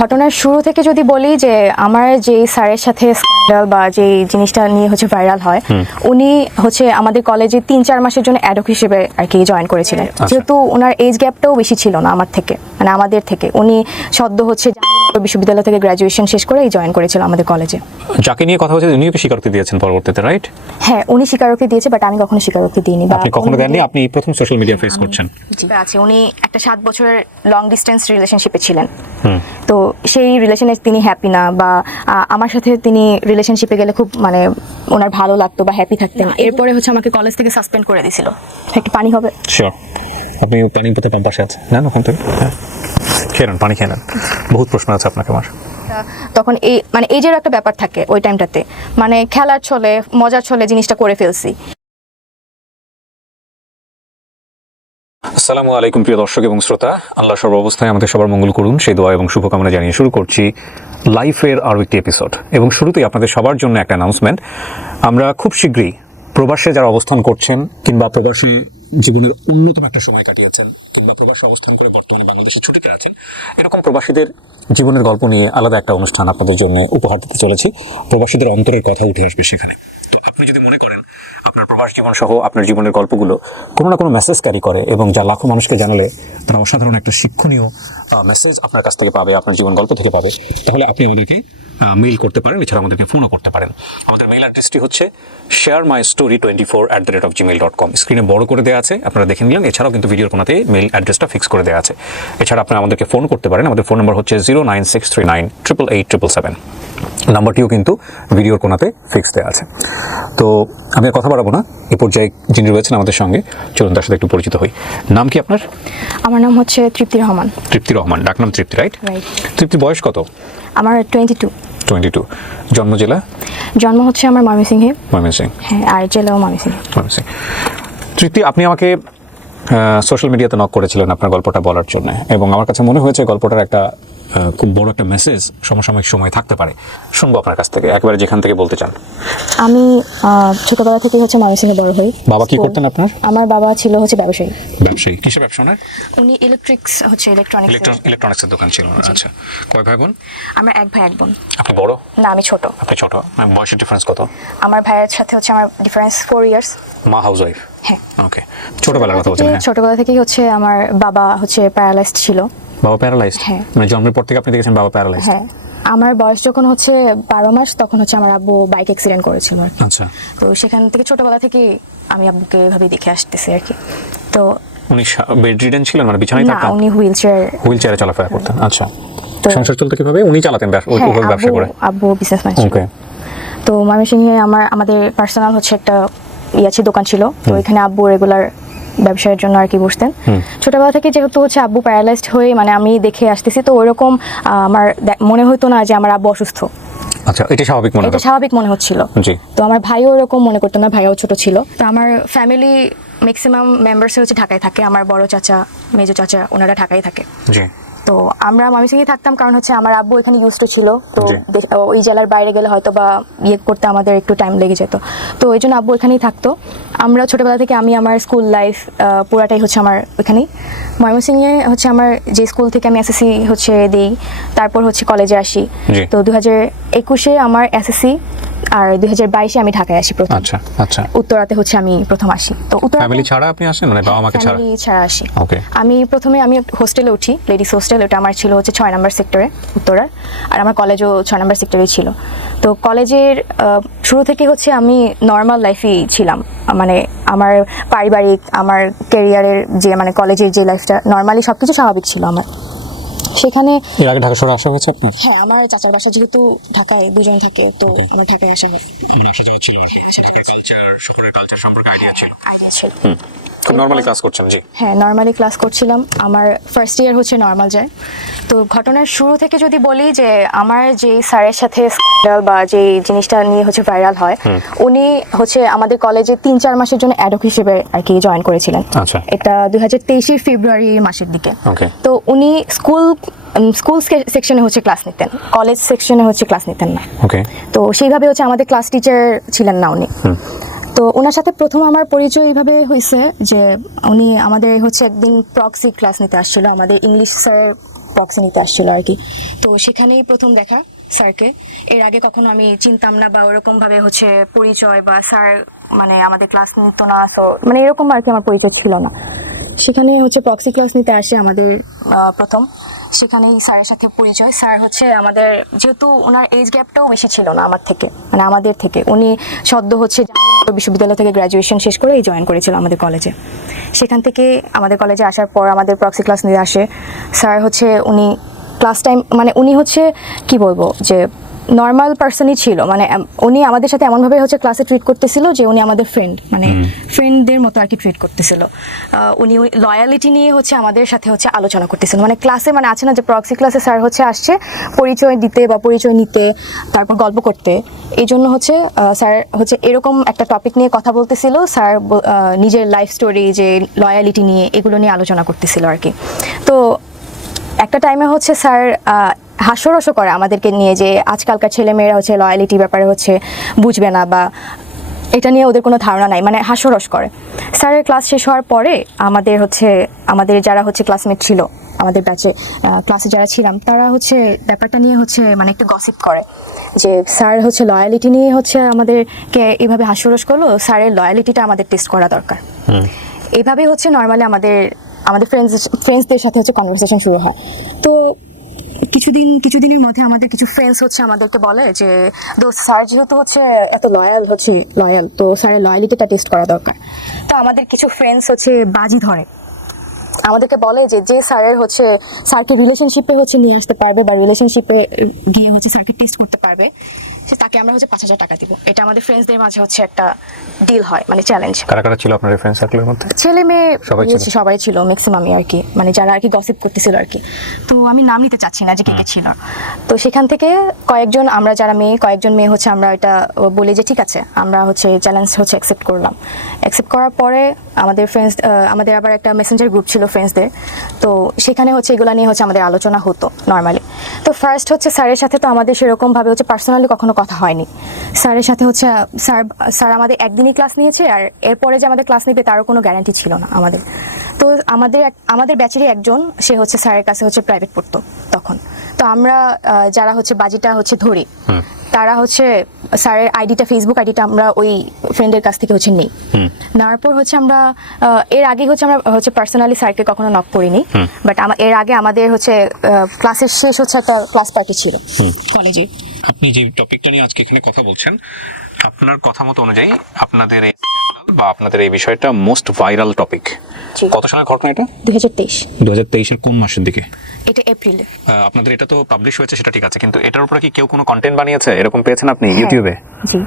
ঘটনার শুরু থেকে যদি বলি যে আমার যে স্যারের সাথে স্ক্যান্ডাল বা যে জিনিসটা নিয়ে হচ্ছে ভাইরাল হয়, উনি হচ্ছে আমাদের কলেজে 3-4 মাসের জন্য অ্যাডহক হিসেবে আর কি জয়েন করেছিলেন। যেহেতু ওনার এজ গ্যাপটাও বেশি ছিল না আমার থেকে, মানে আমাদের থেকে। উনি সদ্য হচ্ছে বিশ্ববিদ্যালয় থেকে গ্র্যাজুয়েশন শেষ করে জয়েন করেছিল আমাদের কলেজে। যাকে নিয়ে কথা হচ্ছে উনিও স্বীকারোক্তি দিয়েছেন পরবর্তীতে, রাইট? হ্যাঁ, উনি স্বীকারোক্তি দিয়েছে, বাট আমি কখনো স্বীকারোক্তি দিইনি। আপনি কখনো দেননি? আপনি প্রথম সোশ্যাল মিডিয়া ফেস করছেন। জি আছে, উনি একটা 7 বছরের লং ডিস্টেন্স রিলেশনশিপে ছিলেন। তো সেই রিলেশনে তিনি হ্যাপি না, বা আমার সাথে তিনি রিলেশনশিপে গেলে খুব মানে ওনার ভালো লাগতো বা হ্যাপি থাকতেন। এরপরে হচ্ছে আমাকে কলেজ থেকে সাসপেন্ড করে দিয়েছিল। একটু পানি হবে? শিওর। আপনি পানি পেতে পাশে আছে না? ওখান থেকে খেয়ে নেন, পানি খেয়ে নেন। বহুত প্রশ্ন আছে আপনাকে আমার। তখন এই মানে এজের একটা ব্যাপার থাকে ওই টাইমটাতে, মানে খেলার ছলে মজার ছলে জিনিসটা করে ফেলছি। আসসালামু আলাইকুম প্রিয় দর্শক এবং শ্রোতা, আল্লাহ সর্বাবস্থায় আমাদের সবার মঙ্গল করুন সেই দোয়া এবং শুভকামনা জানিয়ে শুরু করছি লাইফের আরও একটি এপিসোড। এবং শুরুতেই আপনাদের সবার জন্য একটা অ্যানাউন্সমেন্ট। আমরা খুব শীঘ্রই প্রবাসে যারা অবস্থান করছেন কিংবা প্রবাসী জীবনের অন্যতম একটা সময় কাটিয়েছেন কিংবা প্রবাসে অবস্থান করে বর্তমানে বাংলাদেশে ছুটিতে আছেন, এরকম প্রবাসীদের জীবনের গল্প নিয়ে আলাদা একটা অনুষ্ঠান আপনাদের জন্য উপহার দিতে চলেছি। প্রবাসীদের অন্তরের কথা উঠে আসবে সেখানে। তো আপনি যদি মনে করেন আপনার প্রবাস জীবন সহ আপনার জীবনের গল্পগুলো কোনো না কোনো মেসেজ ক্যারি করে এবং যা লাখো মানুষকে জানালে তারা অসাধারণ একটা শিক্ষণীয় মেসেজ আপনার কাছ থেকে পাবে, আপনার জীবন গল্প থেকে পাবে, তাহলে আপনি আমাদেরকে মেইল করতে পারেন, এছাড়া আমাদেরকে ফোনও করতে পারেন। আমাদের মেইল অ্যাড্রেসটি হচ্ছে sharemystory24@gmail.com। স্ক্রিনে বড় করে দেওয়া আছে, আপনারা দেখে নিলেন। এছাড়াও কিন্তু ভিডিওর কোনাতে মেইল অ্যাড্রেসটা ফিক্স করে দেওয়া আছে। এছাড়া আপনারা আমাদেরকে ফোন করতে পারেন। আমাদের ফোন নম্বর হচ্ছে 09639887777। নাম্বারটিও কিন্তু ভিডিওর কোনাতে ফিক্স দেওয়া আছে। তো আমি আর কথা বাড়াবো না, এ পর্যায়ে যিনি রয়েছেন আমাদের সঙ্গে, চলুন তার সাথে একটু পরিচিত হই। নাম কি আপনার? আমার নাম হচ্ছে তৃপ্তি রহমান। তৃপ্তি রহমান, ডাকনাম তৃপ্তি, রাইট? তৃপ্তির বয়স কত? আমার 22। জন্ম জেলা? জন্ম হচ্ছে আমার ময়মনসিংহে। ময়মনসিংহ, হ্যাঁ, আর জেলাও ময়মনসিংহ। তৃপ্তি, আপনি আমাকে সোশ্যাল মিডিয়াতে নক করেছিলেন আপনার গল্পটা বলার জন্য, এবং আমার কাছে মনে হয়েছে গল্পটার একটা খুব বড় একটা মেসেজ সমসাময়িক সময় থাকতে পারে। শুনবো আপনার কাছ থেকে, একবারে যেখান থেকে বলতে চান। আমি ছোটবেলা থেকে হচ্ছে ময়মনসিংহে বড় হই। বাবা কি করতেন আপনার? আমার বাবা ছিল হচ্ছে ব্যবসায়ী। ব্যবসায়ী? কিসের ব্যবসা ওনার? উনি ইলেকট্রনিক্সের দোকান ছিল। আচ্ছা, কয় ভাই বোন? আমরা এক ভাই এক বোন। আপনি বড়? না, আমি ছোট। আপনি ছোট। বয়সের ডিফারেন্স কত? আমার ভাইয়ের সাথে হচ্ছে আমার ডিফারেন্স 4 ইয়ার্স। মা হাউসওয়াইফ? হ্যাঁ। ওকে, ছোটবেলার কথা বলছেন? ছোটবেলা থেকেই হচ্ছে আমার বাবা হচ্ছে প্যারালাইজড ছিল। বাবা প্যারালাইজড? হ্যাঁ। মানে জন্মের পর থেকে আপনি দেখেছেন বাবা প্যারালাইজড? হ্যাঁ, আমার বয়স যখন হচ্ছে 12 মাস, তখন হচ্ছে আমার আব্বু বাইক অ্যাক্সিডেন্ট করেছিল আর কি। আচ্ছা। তো সেখান থেকে ছোটবেলা থেকে আমি আব্বুকে এভাবে দেখে আসতেছি আর কি। তো উনি বেডরিডেন ছিলেন, মানে বিছানায় না, থাকতেন? উনি হুইলচেয়ারে চলাফেরা করতেন। আচ্ছা। তো সংসার চলতে কিভাবে? উনি চালাতেন ব্যবসা করে? আব্বু বিজনেসম্যান ছিল। ওকে। তো ময়মনসিংহে আমাদের পার্সোনাল হচ্ছে একটা দোকান ছিল। তো এখানে আব্বু রেগুলার ব্যবসায়ের জন্য আর কি বসতেন। ছোটবেলা থেকে যেহেতু হচ্ছে আব্বু প্যারালাইজড হয়ে মানে আমি দেখে আসতেছি, তো ওইরকম আমার মনে হতো না যে আমার আব্বু অসুস্থ। আচ্ছা, এটা স্বাভাবিক মনে হচ্ছিল। জি। তো আমার ভাইও ওরকম মনে করতো না, ভাইও ছোট ছিল। তো আমার ফ্যামিলি ম্যাক্সিমাম মেম্বার্স হচ্ছে ঢাকায় থাকে। আমার বড় চাচা, মেজো চাচা, ওনারা ঢাকায় থাকে। জি। তো আমরা ময়মনসিংহে থাকতাম, কারণ হচ্ছে আমার আব্বু এখানে ইউজড ছিল। তো ওই জেলার বাইরে গেলে হয়তো বা করতে আমাদের একটু টাইম লেগে যেত। তো এই জন্য আব্বু এখানেই থাকতো। আমরা ছোটবেলা থেকে আমি আমার স্কুল লাইফ পুরাটাই হচ্ছে আমার এখানেই ময়মনসিংহে হচ্ছে আমার যে স্কুল থেকে আমি এসএসসি হচ্ছে দিই, তারপর হচ্ছে কলেজে আসি। তো 2021-এ আমার এসএসসি, আর 2022-এ আমি ঢাকায় আসি প্রথম। আচ্ছা আচ্ছা। উত্তরাতে হচ্ছে আমি প্রথম আসি। তো ফ্যামিলি ছাড়া আপনি আসেন, মানে বাবা মাকে ছাড়া? ফ্যামিলি ছাড়া আসি। ওকে। আমি প্রথমে হোস্টেলে উঠি, লেডিস হোস্টেল। ওটা আমার ছিল হচ্ছে 6 নম্বর সেক্টরে, উত্তরার। আর আমার কলেজও 6 নম্বর সেক্টরেই ছিল। তো কলেজের শুরু থেকে হচ্ছে আমি নর্মাল লাইফই ছিলাম, মানে আমার পারিবারিক, আমার ক্যারিয়ারের যে মানে কলেজের যে লাইফটা, নর্মালি সবকিছু স্বাভাবিক ছিল আমার সেখানে। এর আগে ঢাকা শহরে আসা হয়েছে আপনার? হ্যাঁ, আমার চাচার বাসা যেহেতু ঢাকায়, দুজন থাকে, তো আমার ঢাকায় আসা হয়। শহরের কালচার সম্পর্কে আইডিয়া ছিল। খুব নরমালি ক্লাস করছেন? জি হ্যাঁ, নরমালি ক্লাস করছিলাম। আমার ফার্স্ট ইয়ার হচ্ছে নর্মাল যায়। তো ঘটনার শুরু থেকে যদি বলি যে আমার যে স্যারের সাথে স্ক্যান্ডাল বা যে জিনিসটা নিয়ে হচ্ছে ভাইরাল হয়, উনি হচ্ছে আমাদের কলেজে 3-4 মাসের জন্য অ্যাডহক হিসেবে আর কি জয়েন করেছিলেন। আচ্ছা। এটা 2023-এর ফেব্রুয়ারি মাসের দিকে। ওকে। তো উনি স্কুল সেকশনে হচ্ছে ক্লাস নিতেন, কলেজ সেকশনে হচ্ছে ক্লাস নিতেন না। ওকে। তো সেইভাবে হচ্ছে আমাদের ক্লাস টিচার ছিলেন না উনি। তো ওনার সাথে প্রথম আমার পরিচয় এইভাবে হয়েছে যে উনি আমাদের হচ্ছে একদিন প্রক্সি ক্লাস নিতে আসছিল। আমাদের ইংলিশ স্যার প্রক্সি নিতে আসছিল আর কি। তো সেখানেই প্রথম দেখা স্যারকে। এর আগে কখনো আমি চিনতাম না বা ওরকম ভাবে হচ্ছে পরিচয় বা স্যার মানে আমাদের ক্লাস নিত না, সো মানে এরকম আর কি আমার পরিচয় ছিল না। সেখানে হচ্ছে প্রক্সি ক্লাস নিতে আসে আমাদের প্রথম, সেখানেই স্যারের সাথে পরিচয়। স্যার হচ্ছে আমাদের, যেহেতু ওনার এজ গ্যাপটাও বেশি ছিল না আমার থেকে, মানে আমাদের থেকে, উনি সদ্য হচ্ছে জাহাঙ্গীরনগর বিশ্ববিদ্যালয় থেকে গ্র্যাজুয়েশন শেষ করেই জয়েন করেছিল আমাদের কলেজে। সেখান থেকে আমাদের কলেজে আসার পর আমাদের প্রক্সি ক্লাস নিতে আসে স্যার। হচ্ছে উনি ক্লাস টাইম মানে উনি হচ্ছে কি বলবো যে নর্মাল পার্সনই ছিল, মানে উনি আমাদের সাথে এমনভাবে হচ্ছে ক্লাসে ট্রিট করতেছিল যে উনি আমাদের ফ্রেন্ড, মানে ফ্রেন্ডদের মতো আর কি ট্রিট করতেছিল। উনি লয়ালিটি নিয়ে হচ্ছে আমাদের সাথে হচ্ছে আলোচনা করতেছিল, মানে ক্লাসে মানে আছে না যে প্রক্সি ক্লাসে স্যার হচ্ছে আসছে পরিচয় দিতে বা পরিচয় নিতে, তারপর গল্প করতে। এই জন্য হচ্ছে স্যার হচ্ছে এরকম একটা টপিক নিয়ে কথা বলতেছিল। স্যার নিজের লাইফ স্টোরি, যে লয়ালিটি নিয়ে, এগুলো নিয়ে আলোচনা করতেছিল আর কি। তো একটা টাইমে হচ্ছে স্যার হাস্যরসও করে আমাদেরকে নিয়ে, যে আজকালকার ছেলেমেয়েরা হচ্ছে লয়ালিটি ব্যাপারে হচ্ছে বুঝবে না বা এটা নিয়ে ওদের কোনো ধারণা নাই, মানে হাস্যরস করে। স্যারের ক্লাস শেষ হওয়ার পরে আমাদের যারা হচ্ছে ক্লাসমেট ছিল, আমাদের ব্যাচে ক্লাসে যারা ছিলাম, তারা হচ্ছে ব্যাপারটা নিয়ে হচ্ছে মানে একটু গসিপ করে যে স্যার হচ্ছে লয়ালিটি নিয়ে হচ্ছে আমাদেরকে এইভাবে হাস্যরস করলো, স্যারের লয়ালিটিটা আমাদের টেস্ট করা দরকার। এইভাবে হচ্ছে নর্মালি আমাদের ফ্রেন্ডসদের সাথে হচ্ছে কনভারসেশন শুরু হয়। তো কিছুদিনের মধ্যে আমাদের কিছু ফ্রেন্ডস হচ্ছে আমাদেরকে বলে যে দোস্ত, স্যার যেহেতু হচ্ছে এত লয়াল, তো স্যারের লয়ালিটিটা টেস্ট করা দরকার। তো আমাদের কিছু ফ্রেন্ডস হচ্ছে বাজি ধরে আমাদেরকে বলে যে স্যারকে রিলেশনশিপে হচ্ছে নিয়ে আসতে পারবে বা রিলেশনশিপে গিয়ে হচ্ছে স্যারকে টেস্ট করতে পারবে, সে তাকে আমরা হচ্ছে 5,000 টাকা দিব। এটা আমাদের ফ্রেন্ডসদের মাঝে হচ্ছে একটা ডিল হয়, মানে চ্যালেঞ্জ। কারা কারা ছিল আপনার ফ্রেন্ড সার্কেলের মধ্যে? ছেলে মেয়ে সবাই ছিল, ম্যাক্সিমামই আর কি, মানে যারা আর কি গসিপ করতেছিল আর কি। তো আমি নাম নিতে চাচ্ছি না যে কে কে ছিল। তো সেখান থেকে যারা কয়েকজন মেয়ে হচ্ছে আমরা এটা বলি যে ঠিক আছে, আমরা হচ্ছে চ্যালেঞ্জ হচ্ছে অ্যাকসেপ্ট করলাম। অ্যাকসেপ্ট করার পরে আমাদের আবার একটা মেসেঞ্জার গ্রুপ ছিল ফ্রেন্ডসদের। তো সেখানে হচ্ছে এগুলো নিয়ে হচ্ছে আমাদের আলোচনা হতো নর্মালি। তো ফার্স্ট হচ্ছে স্যারের সাথে তো আমাদের সেরকমভাবে হচ্ছে পার্সোনালি কখনো কথা হয়নি। স্যারের সাথে হচ্ছে স্যার আমাদের একদিনই ক্লাস নিয়েছে, আর এরপরে যে আমাদের ক্লাস নিবে তারও কোনো গ্যারান্টি ছিল না আমাদের। তো আমাদের ব্যাচেরই একজন, সে হচ্ছে স্যারের কাছে হচ্ছে প্রাইভেট পড়তো তখন। তো আমরা যারা হচ্ছে বাজিটা হচ্ছে ধরি, তারা হচ্ছে স্যারের ফেসবুক আইডিটা আমরা ওই ফ্রেন্ডের কাছ থেকে হচ্ছে নেই। নেওয়ার পর হচ্ছে আমরা এর আগে হচ্ছে আমরা হচ্ছে পার্সোনালি স্যারকে কখনো নক করিনি, বাট এর আগে আমাদের হচ্ছে ক্লাসের শেষ হচ্ছে একটা ক্লাস পার্টি ছিল কলেজে। আপনি যে টপিকটা নিয়ে আজকে এখানে কথা বলছেন, আপনার কথা মতো অনুযায়ী আপনাদের এই স্ক্যান্ডাল বা আপনাদের এই বিষয়টা মোস্ট ভাইরাল টপিক। কত সালের ঘটনা এটা? 2023 এর কোন মাসের দিকে? এটা এপ্রিলে। আপনাদের এটা তো পাবলিশ হয়েছে, সেটা ঠিক আছে, কিন্তু এটার উপরে কি কেউ কোনো কন্টেন্ট বানিয়েছে? এরকম পেয়েছেন আপনি ইউটিউবে?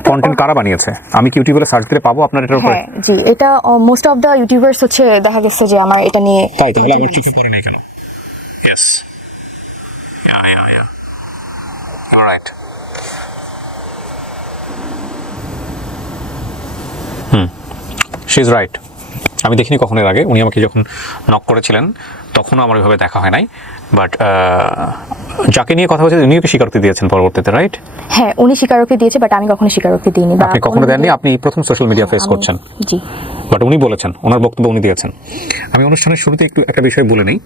কন্টেন্ট কারা বানিয়েছে? আমি কি ইউটিউবে সার্চ দিলে পাবো আপনার এটার উপরে? হ্যাঁ জি, এটা মোস্ট অফ দা ইউটিউবারস হচ্ছে দেখা গেছে যে আমার এটা নিয়ে। তাই তাহলে আমার চোখে পড়ে নাই কেন? Yes, yeah you are right. She is right. আমি দেখিনি কখন এর আগে। উনি আমাকে যখন নক করেছিলেন তখনও আমার ওইভাবে দেখা হয় নাই, বাট যাকে নিয়ে কথা হচ্ছে উনিও কি স্বীকারোক্তি দিয়েছেন পরবর্তীতে, রাইট? হ্যাঁ, উনি স্বীকারোক্তি দিয়েছে, বাট আমি কখনো স্বীকারোক্তি দিইনি। আপনি কখনো দেননি? আপনি প্রথম সোশ্যাল মিডিয়া ফেস করছেন। জি, বাট উনি বলেছেন, ওনার বক্তব্য উনি দিয়েছেন। আমি অনুষ্ঠানের শুরুতে একটু একটা বিষয় বলে নেই।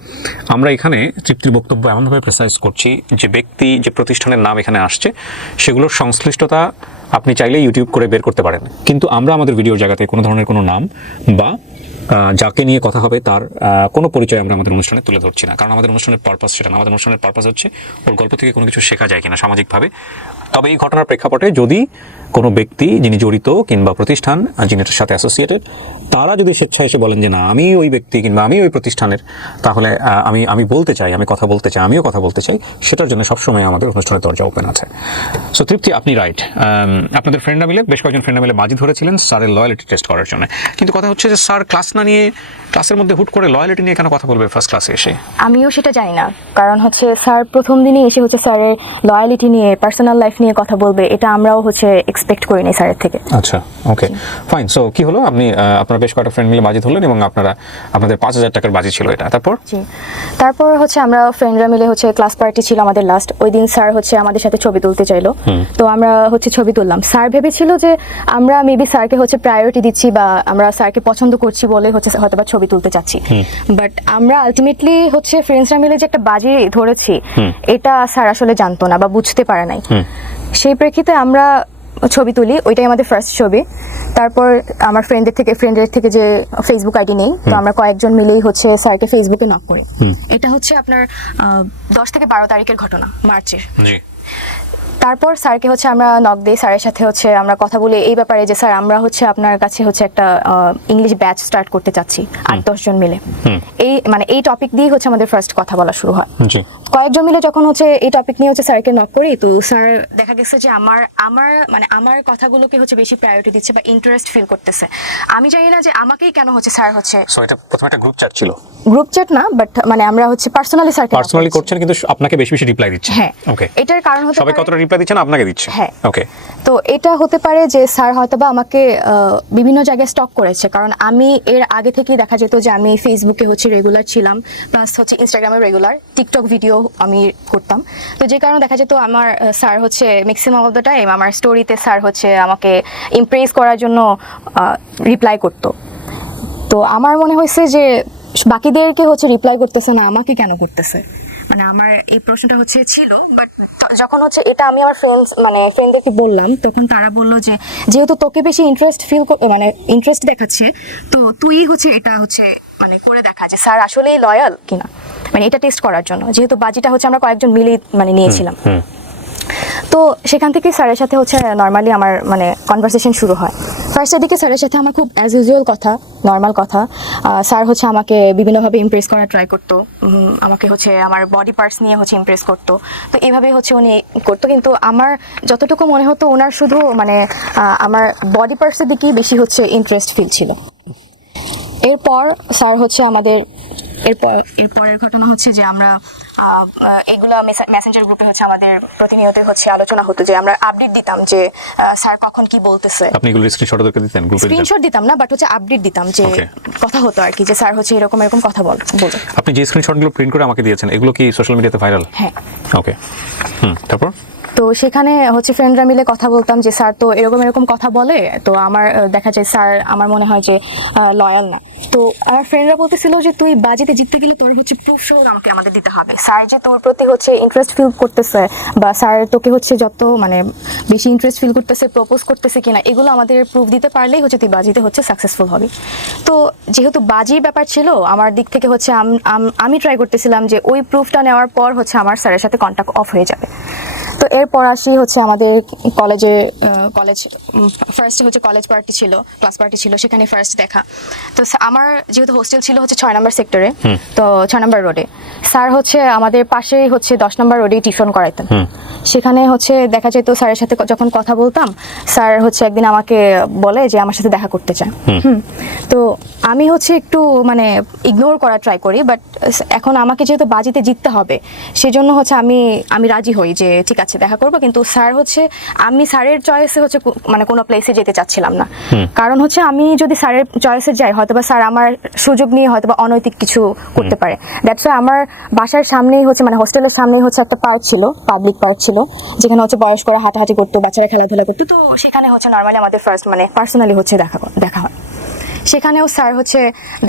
আমরা এখানে তৃপ্তির বক্তব্য এমনভাবে প্রেসাইজ করছি যে ব্যক্তি, যে প্রতিষ্ঠানের নাম এখানে আসছে, সেগুলোর সংশ্লিষ্টতা আপনি চাইলেই ইউটিউব করে বের করতে পারেন, কিন্তু আমরা আমাদের ভিডিওর জায়গাতে কোনো ধরনের কোনো নাম বা যাকে নিয়ে কথা হবে তার কোনো পরিচয় আমরা আমাদের অনুষ্ঠানে তুলে ধরছি না, কারণ আমাদের অনুষ্ঠানের পারপাস সেটা না। আমাদের অনুষ্ঠানের পারপাস হচ্ছে ওর গল্প থেকে কোনো কিছু শেখা যায় কিনা সামাজিকভাবে। তবে এই ঘটনার প্রেক্ষাপটে যদি কোনো ব্যক্তি যিনি জড়িত কিংবা প্রতিষ্ঠান যিনি এটার সাথে অ্যাসোসিয়েটেড, তারা যদি স্বেচ্ছায় এসে বলেন যে না আমি ওই ব্যক্তি কিংবা আমি ওই প্রতিষ্ঠানের, তাহলে আমি বলতে চাই, আমি কথা বলতে চাই, আমিও কথা বলতে চাই, সেটার জন্য সবসময় আমাদের অনুষ্ঠানের দরজা ওপেন আছে। সো তৃপ্তি, আপনি রাইট। আপনাদের ফ্রেন্ডরা মিলে, বেশ কয়েকজন ফ্রেন্ডরা মিলে বাজি ধরেছিলেন স্যারের লয়ালিটি টেস্ট করার জন্য, কিন্তু কথা হচ্ছে যে স্যার ক্লাস না নিয়ে, ক্লাসের মধ্যে হুট করে লয়ালিটি নিয়ে কেন কথা বলবে ফার্স্ট ক্লাসে এসে? আমিও সেটা জানি না, কারণ হচ্ছে স্যার প্রথম দিনই এসে হচ্ছে স্যারের লয়ালিটি নিয়ে, পার্সোনাল লাইফ নিয়ে কথা বলবে, এটা আমরাও হচ্ছে এক্সপেক্ট করিনি স্যারের থেকে। আচ্ছা, ওকে, ফাইন। সো কি হলো? আপনি আপনার বেশ কয়েকটা ফ্রেন্ড মিলে বাজি ধরলেন এবং আপনাদের 5,000 টাকার বাজি ছিল এটা। তারপর হচ্ছে আমরা ফ্রেন্ডরা মিলে হচ্ছে ক্লাস পার্টি ছিল আমাদের লাস্ট। ওই দিন স্যার হচ্ছে আমাদের সাথে ছবি তুলতে চাইলো, তো আমরা হচ্ছে ছবি তুললাম। স্যার ভেবেছিল যে আমরা মেবি স্যারকে হচ্ছে প্রায়োরিটি দিচ্ছি বা আমরা স্যারকে পছন্দ করছি বলে বলে হচ্ছে হয়তো বা ছবি তুলতে চাচ্ছি, বাট আমরা আলটিমেটলি হচ্ছে ফ্রেন্ডসরা মিলে যে একটা বাজি ধরেছি এটা স্যার আসলে জানতো না বা বুঝতে পারে নাই। সেই প্রেক্ষিতে আমরা ছবি তুলি, ওইটাই আমাদের ফার্স্ট ছবি। তারপর আমার ফ্রেন্ডের থেকে যে ফেসবুক আইডি নেই, তো আমরা কয়েকজন মিলেই হচ্ছে স্যারকে ফেসবুকে নক করি। এটা হচ্ছে আপনার 10 থেকে 12 তারিখের ঘটনা, মার্চের। তারপর স্যারকে হচ্ছে আমরা নক দিই, স্যারের সাথে হচ্ছে আমরা কথা বলি এই ব্যাপারে যে স্যার আমরা হচ্ছে আপনার কাছে হচ্ছে একটা ইংলিশ ব্যাচ স্টার্ট করতে চাচ্ছি 8-10 জন মিলে। এই টপিক দিয়ে হচ্ছে আমাদের ফার্স্ট কথা বলা শুরু হয়। কয়েকজন মিলে যখন হচ্ছে এই টপিক নিয়ে হচ্ছে স্যারকে নক করি, তো স্যার দেখা গেছে যে আমার কথাগুলোকে হচ্ছে বেশি প্রায়োরিটি দিচ্ছে বা ইন্টারেস্ট ফিল করতেছে। আমি জানি না যে আমাকেই কেন হচ্ছে স্যার হচ্ছে, সো এটা প্রথমে একটা গ্রুপ চ্যাট ছিল, গ্রুপ চ্যাট না, বাট আমরা হচ্ছে পার্সোনালি করছেন, কিন্তু আপনাকে বেশি বেশি রিপ্লাই দিচ্ছে। হ্যাঁ, ওকে। এটার কারণ হতে সবাই কতটা রিপ্লাই দিচ্ছে না আপনাকে দিচ্ছে। হ্যাঁ, ওকে। তো এটা হতে পারে যে স্যার হয়তোবা আমাকে বিভিন্ন জায়গায় স্টক করেছে, কারণ আমি এর আগে থেকেই দেখা যেত যে আমি ফেসবুকে হচ্ছে রেগুলার ছিলাম, প্লাস হচ্ছে ইনস্টাগ্রামে রেগুলার, টিকটক ভিডিও আমি করতাম। তো যে কারণে দেখা যেত আমার স্যার হচ্ছে ম্যাক্সিমাম অফ দ্য টাইম আমার স্টোরিতে স্যার হচ্ছে আমাকে ইমপ্রেস করার জন্য রিপ্লাই করতো। তো আমার মনে হয়েছে যে বাকিদেরকে হচ্ছে রিপ্লাই করতেছে না, আমাকে কেন করতেছে, আমার এই প্রশ্নটা হচ্ছে ছিল। বাট যখন হচ্ছে এটা আমি আমার ফ্রেন্ডদেরকে বললাম, তখন তারা বললো যে যেহেতু তোকে বেশি ইন্টারেস্ট দেখাচ্ছে, তো তুই হচ্ছে এটা হচ্ছে করে দেখা যে স্যার আসলেই লয়াল কিনা, এটা টেস্ট করার জন্য, যেহেতু বাজিটা হচ্ছে আমরা কয়েকজন মিলেই নিয়েছিলাম। তো সেখান থেকে স্যারের সাথে হচ্ছে নর্মালি আমার কনভারসেশন শুরু হয়। ফার্স্টের দিকে স্যারের সাথে আমার খুব অ্যাজ ইউজুয়াল কথা, নর্মাল কথা। স্যার হচ্ছে আমাকে বিভিন্নভাবে ইমপ্রেস করার ট্রাই করতো, আমাকে হচ্ছে আমার বডি পার্টস নিয়ে হচ্ছে ইমপ্রেস করতো। তো এইভাবেই হচ্ছে উনি করতো, কিন্তু আমার যতটুকু মনে হতো ওনার শুধু আমার বডি পার্টসের দিকেই বেশি হচ্ছে ইন্টারেস্ট ফিল ছিল। এরপর স্যার হচ্ছে আমাদের এরপরের ঘটনা হচ্ছে যে আমরা এগুলা মেসেঞ্জার গ্রুপে হচ্ছে আমাদের প্রতিনিয়ত হচ্ছে আলোচনা হতো, যে আমরা আপডেট দিতাম যে স্যার কখন কি বলতেছে। আপনি এগুলো স্ক্রিনশট ওদেরকে দিতেন? গ্রুপে স্ক্রিনশট দিতাম না, বাট হচ্ছে আপডেট দিতাম যে কথা হতো আর কি, যে স্যার হচ্ছে এরকম কথা বলে। আপনি যে স্ক্রিনশটগুলো প্রিন্ট করে আমাকে দিয়েছেন, এগুলো কি সোশ্যাল মিডিয়াতে ভাইরাল? হ্যাঁ। ওকে। তারপর তো সেখানে হচ্ছে ফ্রেন্ডরা মিলে কথা বলতাম যে স্যার তো এরকম কথা বলে, তো আমার দেখা যায় স্যার আমার মনে হয় যে লয়াল না। তো আমার ফ্রেন্ডরা বলতেছিল যে তুই বাজিতে জিততে গেলে তোর হচ্ছে প্রুফ সহ আমাদের দিতে হবে, স্যার যে তোর প্রতি হচ্ছে ইন্টারেস্ট ফিল করতেছে বা স্যার তোকে হচ্ছে যত বেশি ইন্টারেস্ট ফিল করতেছে, প্রপোজ করতেছে কিনা, এগুলো আমাদের প্রুফ দিতে পারলেই হচ্ছে তুই বাজিতে হচ্ছে সাকসেসফুল হবি। তো যেহেতু বাজির ব্যাপার ছিল আমার দিক থেকে হচ্ছে আমি ট্রাই করতেছিলাম যে ওই প্রুফটা নেওয়ার পর হচ্ছে আমার স্যারের সাথে কন্ট্যাক্ট অফ হয়ে যাবে। তো এরপর আসি হচ্ছে আমাদের কলেজ ফার্স্টে হচ্ছে কলেজ পার্টি ছিল, ক্লাস পার্টি ছিল, সেখানে ফার্স্ট দেখা। তো আমার যেহেতু হোস্টেল ছিল হচ্ছে 6 নম্বর সেক্টরে, তো 6 নম্বর রোডে, স্যার হচ্ছে আমাদের পাশেই হচ্ছে 10 নম্বর রোডেই টিউশন করাইতেন। সেখানে হচ্ছে দেখা যেত স্যারের সাথে যখন কথা বলতাম, স্যার হচ্ছে একদিন আমাকে বলে যে আমার সাথে দেখা করতে চায়। তো আমি হচ্ছে একটু ইগনোর করার ট্রাই করি, বাট এখন আমাকে যেহেতু বাজিতে জিততে হবে সেজন্য হচ্ছে আমি রাজি হই যে ঠিক আছে দেখা করবো। কিন্তু স্যার হচ্ছে আমি স্যারের চয়েসে হচ্ছে কোনো প্লেসে যেতে চাচ্ছিলাম না, কারণ হচ্ছে আমি যদি স্যারের চয়েসে যাই হয়তোবা স্যার আমার সুযোগ নিয়ে হয়তোবা অনৈতিক কিছু করতে পারে। দ্যাটস ওয়াই আমার বাসার সামনেই হচ্ছে হোস্টেলের সামনেই হচ্ছে একটা পার্ক ছিল, পাবলিক পার্ক ছিল, যেখানে হচ্ছে বয়স্করা হাঁটাহাঁটি করতো, বাচ্চারা খেলাধুলা করতো। তো সেখানে হচ্ছে নর্মালি আমাদের ফার্স্ট পার্সোনালি হচ্ছে দেখা হয়। সেখানেও স্যার হচ্ছে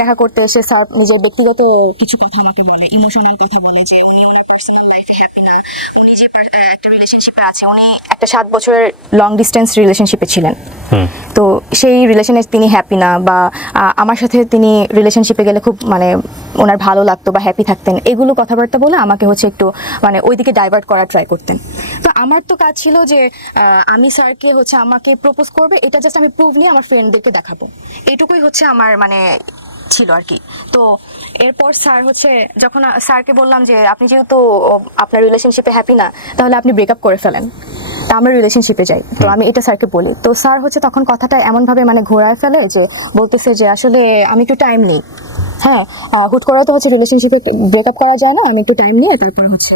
দেখা করতে এসে স্যার নিজের ব্যক্তিগত কিছু কথা আমাকে বলে, ইমোশনাল কথা বলে, যে উনি ওনার পার্সোনাল লাইফে হ্যাপি না, উনি যে একটা রিলেশনশিপে আছে, উনি একটা 7 বছরের লং ডিস্টেন্স রিলেশনশিপে ছিলেন, তো সেই রিলেশনে তিনি হ্যাপি না, বা আমার সাথে তিনি রিলেশনশিপে গেলে খুব ওনার ভালো লাগতো বা হ্যাপি থাকতেন, এগুলো কথাবার্তা বলে আমাকে হচ্ছে একটু ওইদিকে ডাইভার্ট করার ট্রাই করতেন। তো আমার তো কাজ ছিল যে আমি স্যারকে হচ্ছে আমাকে প্রপোজ করবে, এটা জাস্ট আমি প্রুভ নিয়ে আমার ফ্রেন্ডদেরকে দেখাবো, এটুকুই হচ্ছে আমার ছিল আর কি। তো এরপর স্যার হচ্ছে যখন স্যারকে বললাম যে আপনি যেহেতু আপনার রিলেশনশিপে হ্যাপি না, তাহলে আপনি ব্রেকআপ করে ফেলেন, তা আমরা রিলেশনশিপে যাই। তো আমি এটা স্যারকে বলি, তো স্যার হচ্ছে তখন কথাটা এমনভাবে ঘোরায় ফেলে যে বলতেছে যে আসলে আমি একটু টাইম নিই, হ্যাঁ হুট করে তো হচ্ছে রিলেশনশিপে ব্রেকআপ করা যায় না, আমি একটু টাইম নিয়ে তারপরে হচ্ছে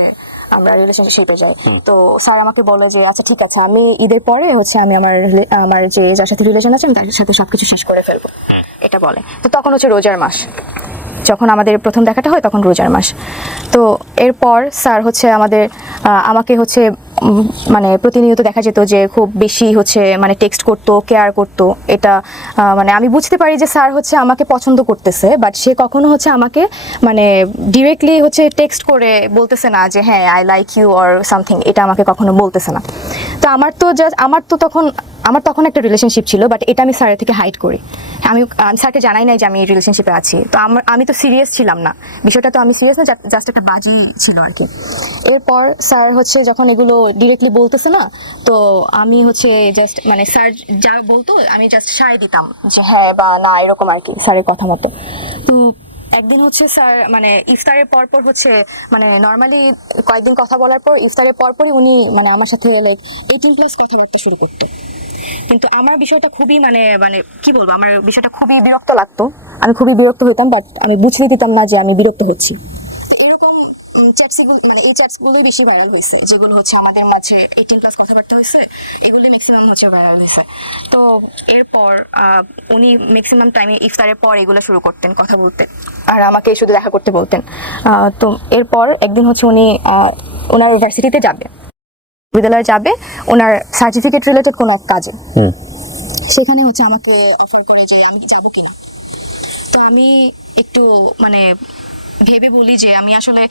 আমরা রিলেশনশিপে যাই। তো স্যার আমাকে বলে যে আচ্ছা ঠিক আছে, আমি ঈদের পরে হচ্ছে আমি আমার যে যার সাথে রিলেশন আছে তার সাথে সবকিছু শেষ করে ফেলবো, এটা বলে। তো তখন হচ্ছে রোজার মাস, যখন আমাদের প্রথম দেখাটা হয় তখন রোজার মাস। তো এরপর স্যার হচ্ছে আমাকে হচ্ছে মানে প্রতিনিয়ত দেখা যেত যে খুব বেশি হচ্ছে মানে টেক্সট করতো, কেয়ার করতো। এটা মানে আমি বুঝতে পারি যে স্যার হচ্ছে আমাকে পছন্দ করতেছে, বাট সে কখনো হচ্ছে আমাকে মানে ডিরেক্টলি হচ্ছে টেক্সট করে বলতেছে না যে হ্যাঁ I like you or something, এটা আমাকে কখনো বলতেছে না। তো আমার তখন একটা রিলেশনশিপ ছিল, বাট এটা আমি স্যারের থেকে হাইড করি। আমি স্যারকে জানাই নাই যে আমি রিলেশনশিপে আছি। তো আমি তো সিরিয়াস ছিলাম না, বিষয়টা তো আমি সিরিয়াস না, জাস্ট একটা বাজি ছিল আর কি। এরপর স্যার হচ্ছে যখন এগুলো ডিরেক্টলি বলতেছে না, তো আমি হচ্ছে জাস্ট মানে স্যার যা বলতো আমি জাস্ট সায় দিতাম যে হ্যাঁ বা না, এরকম আর কি স্যারের কথা মতো। তো একদিন হচ্ছে স্যার মানে ইফতারের পরপর হচ্ছে মানে নর্মালি কয়েকদিন কথা বলার পর ইফতারের পরপরই উনি মানে আমার সাথে লাইক 18+ কথা বলতে শুরু করতো। কিন্তু আমার বিষয়টা খুবই মানে মানে কি বলবো, আমার বিষয়টা খুবই বিরক্ত লাগতো। আমি খুবই বিরক্ত হইতাম, বাট আমি বুঝতে দিতাম না যে আমি বিরক্ত হচ্ছি। তো এরকম চ্যাটসগুলো মানে এই চ্যাটসগুলোই বেশি ভাইরাল হয়েছে, যেগুলো হচ্ছে আমাদের মাঝে 18+ কথাবার্তা হয়েছে, এগুলো ম্যাক্সিমাম হচ্ছে ভাইরাল হয়েছে। তো এরপর উনি ম্যাক্সিমাম টাইমে ইফতারের পর এগুলো শুরু করতেন কথা বলতে, আর আমাকে শুধু দেখা করতে বলতেন। তো এরপর একদিন হচ্ছে উনি ওনার ইউনিভার্সিটিতে যাবে, বিদ্যালয়ে যাবে ওনার সার্টিফিকেট রিলেটেড কোনো এক কাজে। সেখানে হচ্ছে আমাকে অফার করে যে আমি যাবো কিনা। তো আমি একটু মানে ভেবে বলি যে আমি আসলে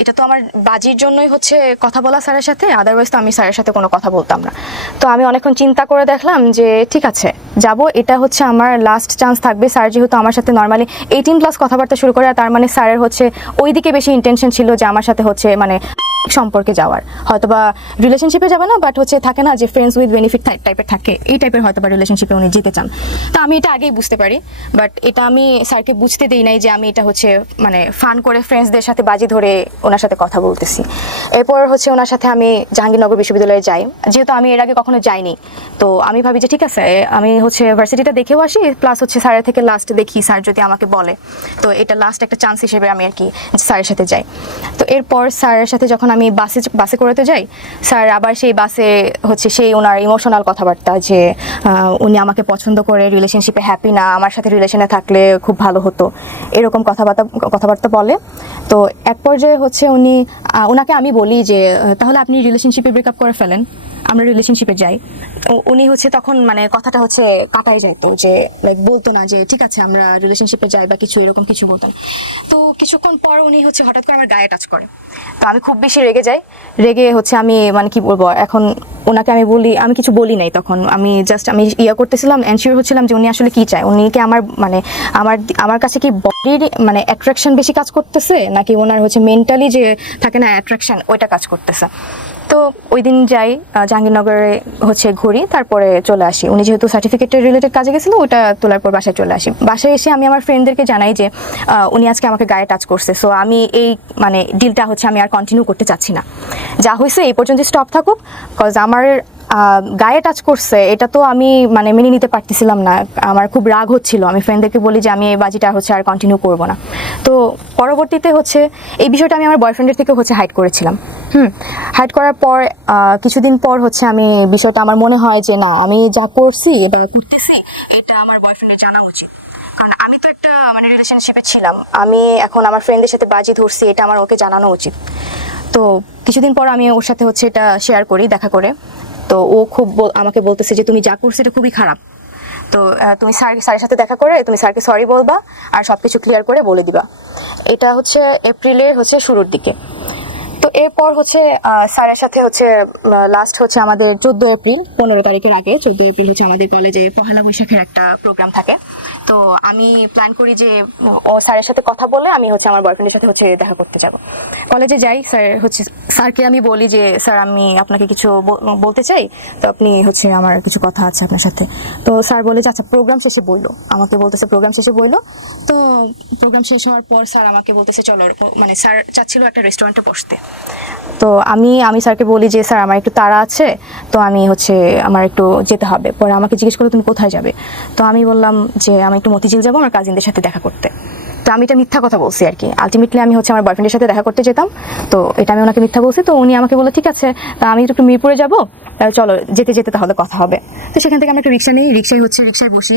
এটা তো আমার বাজির জন্যই হচ্ছে কথা বলা স্যারের সাথে, আদারওয়াইজ তো আমি স্যারের সাথে কোনো কথা বলতাম না। তো আমি অনেকক্ষণ চিন্তা করে দেখলাম যে ঠিক আছে যাব, এটা হচ্ছে আমার লাস্ট চান্স থাকবে। স্যার যেহেতু আমার সাথে নর্মালি 18+ কথাবার্তা শুরু করে, তার মানে স্যারের হচ্ছে ওই দিকে বেশি ইন্টেনশন ছিল যে আমার সাথে হচ্ছে মানে সম্পর্কে যাওয়ার, হয়তোবা রিলেশনশিপে যাবে না, বাট হচ্ছে থাকে না যে ফ্রেন্ডস উইথ বেনিফিট টাইপের থাকে, এই টাইপের হয়তোবা রিলেশনশিপে উনি যেতে চান। তো আমি এটা আগেই বুঝতে পারি, বাট এটা আমি স্যারকে বুঝতে দেই নাই যে আমি এটা হচ্ছে মানে ফান করে ফ্রেন্ডসদের সাথে বাজি ধরে ওনার সাথে কথা বলতেছি। এরপর হচ্ছে ওনার সাথে আমি জাহাঙ্গীরনগর বিশ্ববিদ্যালয়ে যাই, যেহেতু আমি এর আগে কখনো যাইনি। তো আমি ভাবি যে ঠিক আছে আমি হচ্ছে ভার্সিটিটা দেখেও আসি, প্লাস হচ্ছে স্যারের থেকে লাস্ট দেখি স্যার যদি আমাকে বলে, তো এটা লাস্ট একটা চান্স হিসেবে আমি আর কি স্যারের সাথে যাই। তো এরপর স্যারের সাথে যখন আমি বাসে করেতে যাই, স্যার আবার সেই বাসে হচ্ছে সেই ওনার ইমোশনাল কথাবার্তা যে উনি আমাকে পছন্দ করে, রিলেশনশিপে হ্যাপি না, আমার সাথে রিলেশনে থাকলে খুব ভালো হতো, এরকম কথাবার্তা বলে। তো এক পর্যায়ে হচ্ছে ওনাকে আমি বলি যে তাহলে আপনি রিলেশনশিপে ব্রেকআপ করে ফেলেন, আমরা রিলেশনশিপে যাই। উনি হচ্ছে তখন মানে কথাটা হচ্ছে কাটাই যাইতো, যে লাইক বলতো না যে ঠিক আছে আমরা রিলেশনশিপে যাই বা কিছু, এরকম কিছু বলতেন। তো কিছুক্ষণ পর উনি হচ্ছে হঠাৎ করে আমার গায়ে টাচ করে। তো আমি খুব বেশি রেগে যাই, রেগে হচ্ছে আমি মানে কি বলবো, এখন ওনাকে আমি বলি, আমি কিছু বলি নাই তখন, আমি জাস্ট আমি করতেছিলাম, এনশিওর হচ্ছিলাম যে উনি আসলে কি চায়, উনি কি আমার মানে আমার কাছে কি বডির মানে অ্যাট্রাকশন বেশি কাজ করতেছে, নাকি ওনার হচ্ছে মেন্টালি যে থাকে না অ্যাট্রাকশন, ওইটা কাজ করতেছে। তো ওই দিন যাই জাহাঙ্গীরনগরে হচ্ছে ঘুরি, তারপরে চলে আসি। উনি যেহেতু সার্টিফিকেটের রিলেটেড কাজে গেছিলো, ওটা তোলার পর বাসায় চলে আসি। বাসায় এসে আমি আমার ফ্রেন্ডদেরকে জানাই যে উনি আজকে আমাকে গায়ে টাচ করছে, সো আমি এই মানে ডিলটা হচ্ছে আমি আর কন্টিনিউ করতে চাচ্ছি না, যা হয়েছে এই পর্যন্ত স্টপ থাকুক। কজ আমার গায়ে টাচ করছে, এটা তো আমি মানে মেনে নিতে পারতেছিলাম না, আমার খুব রাগ হচ্ছিল। আমি ফ্রেন্ডদেরকে বলি যে আমি এই বাজিটা হচ্ছে আর কন্টিনিউ করবো না। তো পরবর্তীতে হচ্ছে এই বিষয়টা আমি আমার বয়ফ্রেন্ডের থেকে হচ্ছে হাইড করেছিলাম। হাইড করার পর কিছুদিন পর হচ্ছে আমি বিষয়টা আমার মনে হয় যে না, আমি যা করছি বা করতেছি এটা আমার বয়ফ্রেন্ডের জানা উচিত, কারণ আমি তো একটা মানে রিলেশনশিপে ছিলাম, আমি এখন আমার ফ্রেন্ডদের সাথে বাজি ধরছি, এটা আমার ওকে জানানো উচিত। তো কিছুদিন পর আমি ওর সাথে হচ্ছে এটা শেয়ার করি দেখা করে। তো ও খুব আমাকে বলতেছে যে তুমি যা করছো এটা খুবই খারাপ, তো তুমি স্যারের সাথে দেখা করে তুমি স্যারকে সরি বলবা আর সবকিছু ক্লিয়ার করে বলে দিবা। এটা হচ্ছে এপ্রিলের হচ্ছে শুরুর দিকে। তো এরপর হচ্ছে স্যারের সাথে হচ্ছে লাস্ট হচ্ছে আমাদের 14 এপ্রিল, 15 তারিখের আগে 14 এপ্রিল হচ্ছে আমাদের কলেজে পহেলা বৈশাখের একটা প্রোগ্রাম থাকে। তো আমি প্ল্যান করি যে ও স্যারের সাথে কথা বলে আমি হচ্ছে আমার বয়ফ্রেন্ডের সাথে হচ্ছে দেখা করতে যাব। কলেজে যাই, স্যারকে আমি বলি যে স্যার আমি আপনাকে কিছু বলতে চাই, তো আপনি হচ্ছে আমার কিছু কথা আছে আপনার সাথে। তো স্যার বলে যে আচ্ছা প্রোগ্রাম শেষে বইলো, আমাকে বলতেছে প্রোগ্রাম শেষে বইলো। তো প্রোগ্রাম শেষ হওয়ার পর স্যার আমাকে বলতেছে চলো, মানে স্যার চাচ্ছিল একটা রেস্টুরেন্টে বসতে। তো আমি স্যারকে বলি যে স্যার আমার একটু তাড়া আছে, তো আমি হচ্ছে আমার একটু যেতে হবে। পরে আমাকে জিজ্ঞেস করলো তুমি কোথায় যাবে, তো আমি বললাম যে আমি একটু মতিঝিল যাবো আমার কাজিনদের সাথে দেখা করতে। তো আমি এটা মিথ্যা কথা বলছি আর কি। আলটিমেটলি আমি হচ্ছে আমার বয়ফ্রেন্ডের সাথে দেখা করতে যেতাম, তো এটা আমি ওনাকে মিথ্যা বলছি। তো উনি আমাকে বললো ঠিক আছে, আমি একটু মিরপুরে যাবো, চলো যেতে যেতে তাহলে কথা হবে। তো সেখান থেকে আমি একটা রিক্সা নিই, রিক্সায় বসি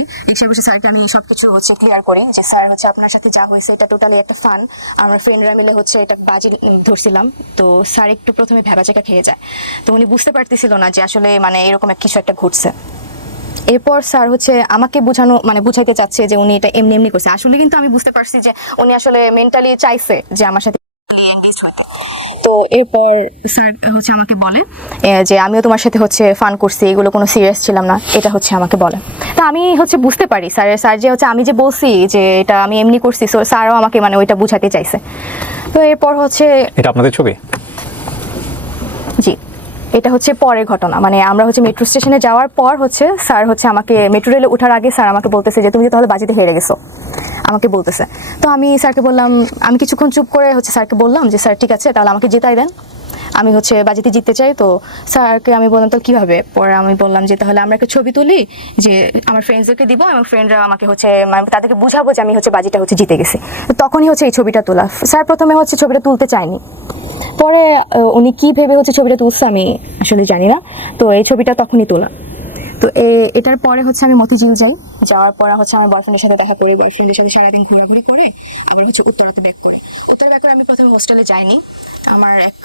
স্যারকে আমি সবকিছু হচ্ছে ক্লিয়ার করি যে স্যার হচ্ছে আপনার সাথে যা হয়েছে এটা টোটালি একটা ফান, আমার ফ্রেন্ডরা মিলে হচ্ছে এটা বাজি ধরছিলাম। তো স্যার একটু প্রথমে ভেবাচাকা খেয়ে যায়, তো উনি বুঝতে পারতেছিল না যে আসলে মানে এরকম কিছু একটা ঘটছে। এরপর স্যার হচ্ছে আমাকে বুঝাইতে চাচ্ছে যে উনি এটা এমনি এমনি করছে, আসলে কিন্তু আমি বুঝতে পারছি যে উনি আসলে মেন্টালি চাইছে যে আমার সাথে। তো এরপর স্যার হচ্ছে আমাকে বলে যে আমিও তোমার সাথে হচ্ছে ফান করছি, এগুলো কোনো সিরিয়াস ছিলাম না, এটা হচ্ছে আমাকে বলে। তো আমি হচ্ছে বুঝতে পারি স্যার যে হচ্ছে আমি যে বলছি যে এটা আমি এমনি করছি, স্যারও আমাকে মানে ওইটা বুঝাতে চাইছে। তো এরপর হচ্ছে এটা আপনাদের ছবি? জি, এটা হচ্ছে পরের ঘটনা। মানে আমরা হচ্ছে মেট্রো স্টেশনে যাওয়ার পর হচ্ছে স্যার হচ্ছে আমাকে মেট্রো রেলে ওঠার আগে স্যার আমাকে বলতেছে যে তুমি তাহলে বাজিতে হেরে গেছো, আমাকে বলতেছে। তো আমি স্যারকে বললাম, আমি কিছুক্ষণ চুপ করে হচ্ছে স্যারকে বললাম যে স্যার ঠিক আছে তাহলে আমাকে জেতাই দেন, আমি হচ্ছে বাজিতে জিততে চাই। তো স্যারকে আমি বললাম তো কীভাবে, পরে আমি বললাম যে তাহলে আমরা একটা ছবি তুলি, যে আমার ফ্রেন্ডসদেরকে দিব এবং ফ্রেন্ডরা আমাকে হচ্ছে মানে তাদেরকে বুঝাবো যে আমি হচ্ছে বাজিটা হচ্ছে জিতে গেছি। তো তখনই হচ্ছে এই ছবিটা তোলা। স্যার প্রথমে হচ্ছে ছবিটা তুলতে চায়নি, পরে উনি কি ভেবে হচ্ছে ছবিটা তুলছে আমি আসলে জানি না। তো এই ছবিটা তখনই তোলা। তো এটার পরে হচ্ছে আমি মতিঝিল যাওয়ার পর হচ্ছে আমার বয়ফ্রেন্ডের সাথে দেখা করে, বয়ফ্রেন্ডের সাথে সারাদিন ঘোরাঘুরি করে আবার হচ্ছে উত্তরাতে ব্যাক করে। আমি প্রথমে হোস্টেলে যাইনি, আমার এক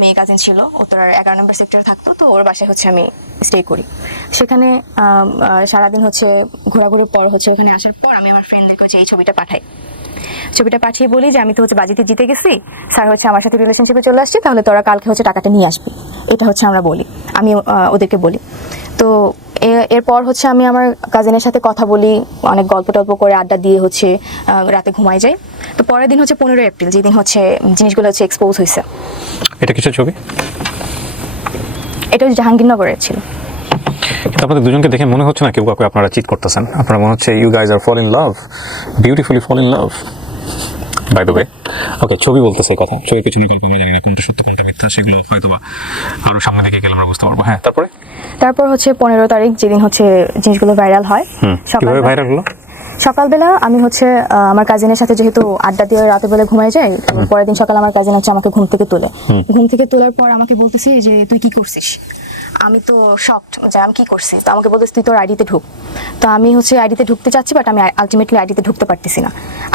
মেয়ে কাজিন ছিল উত্তরার 11 নম্বর সেক্টরে থাকতো, তো ওর বাসায় হচ্ছে আমি স্টে করি। সেখানে সারাদিন হচ্ছে ঘোরাঘুরির পর হচ্ছে ওখানে আসার পর আমি আমার ফ্রেন্ডদেরকে হচ্ছে এই ছবিটা পাঠিয়ে বলি যে আমি তো হচ্ছে বাজিতে জিতে গেছি, স্যার হচ্ছে আমার সাথে রিলেশনশিপে চলে আসছে, তাহলে তোরা কালকে হচ্ছে টাকাটা নিয়ে আসবি, এটা হচ্ছে আমি ওদেরকে বলি। তো এরপর হচ্ছে আমি আমার কাজিনের সাথে কথা বলি, অনেক গল্প টল্প করে আড্ডা দিয়ে হচ্ছে রাতে ঘুমাই যাই। তো পরের দিন হচ্ছে 15 এপ্রিল, যেদিন হচ্ছে জিনিসগুলো হচ্ছে এক্সপোজ হয়েছে। এটা কিসের ছবি? এটা হচ্ছে জাহাঙ্গীরনগরের ছিল। কিন্তু আপনাদের দুজনকে দেখে মনে হচ্ছে না কেউ কাউকে আপনারা চিট করতেছেন, আপনারা মনে হচ্ছে you guys are fall in love, beautifully fall in love. By the way, okay, ছবি বলতেছে কথা, ছবির পেছনে গল্প আমরা জানি না কোনটা সত্য কোনটা মিথ্যা, সেগুলো হয়তো বা আরো সামনে দিকে গেলে আমরা বুঝতে পারবো। হ্যাঁ, তারপর হচ্ছে 15 তারিখ, যেদিন হচ্ছে জিনিসগুলো ভাইরাল হয়। কিভাবে ভাইরাল হলো? সকালবেলা আমি হচ্ছে আমার কাজিনের সাথে যেহেতু আড্ডা দিয়ে রাতে বেলা ঘুমাই যাই, পরের দিন সকালে আমার কাজিন হচ্ছে আমাকে ঘুম থেকে তোলার পর আমাকে বলতেছি যে তুই কি করছিস। আমি তো শকড যে আমি কি করছি। তো আমাকে বলতেছি তুই তোর আইডিতে ঢুক। তো আমি হচ্ছে আইডিতে ঢুকতে চাচ্ছি, বাট আমি আলটিমেটলি আইডিতে ঢুকতে পারতেছি না।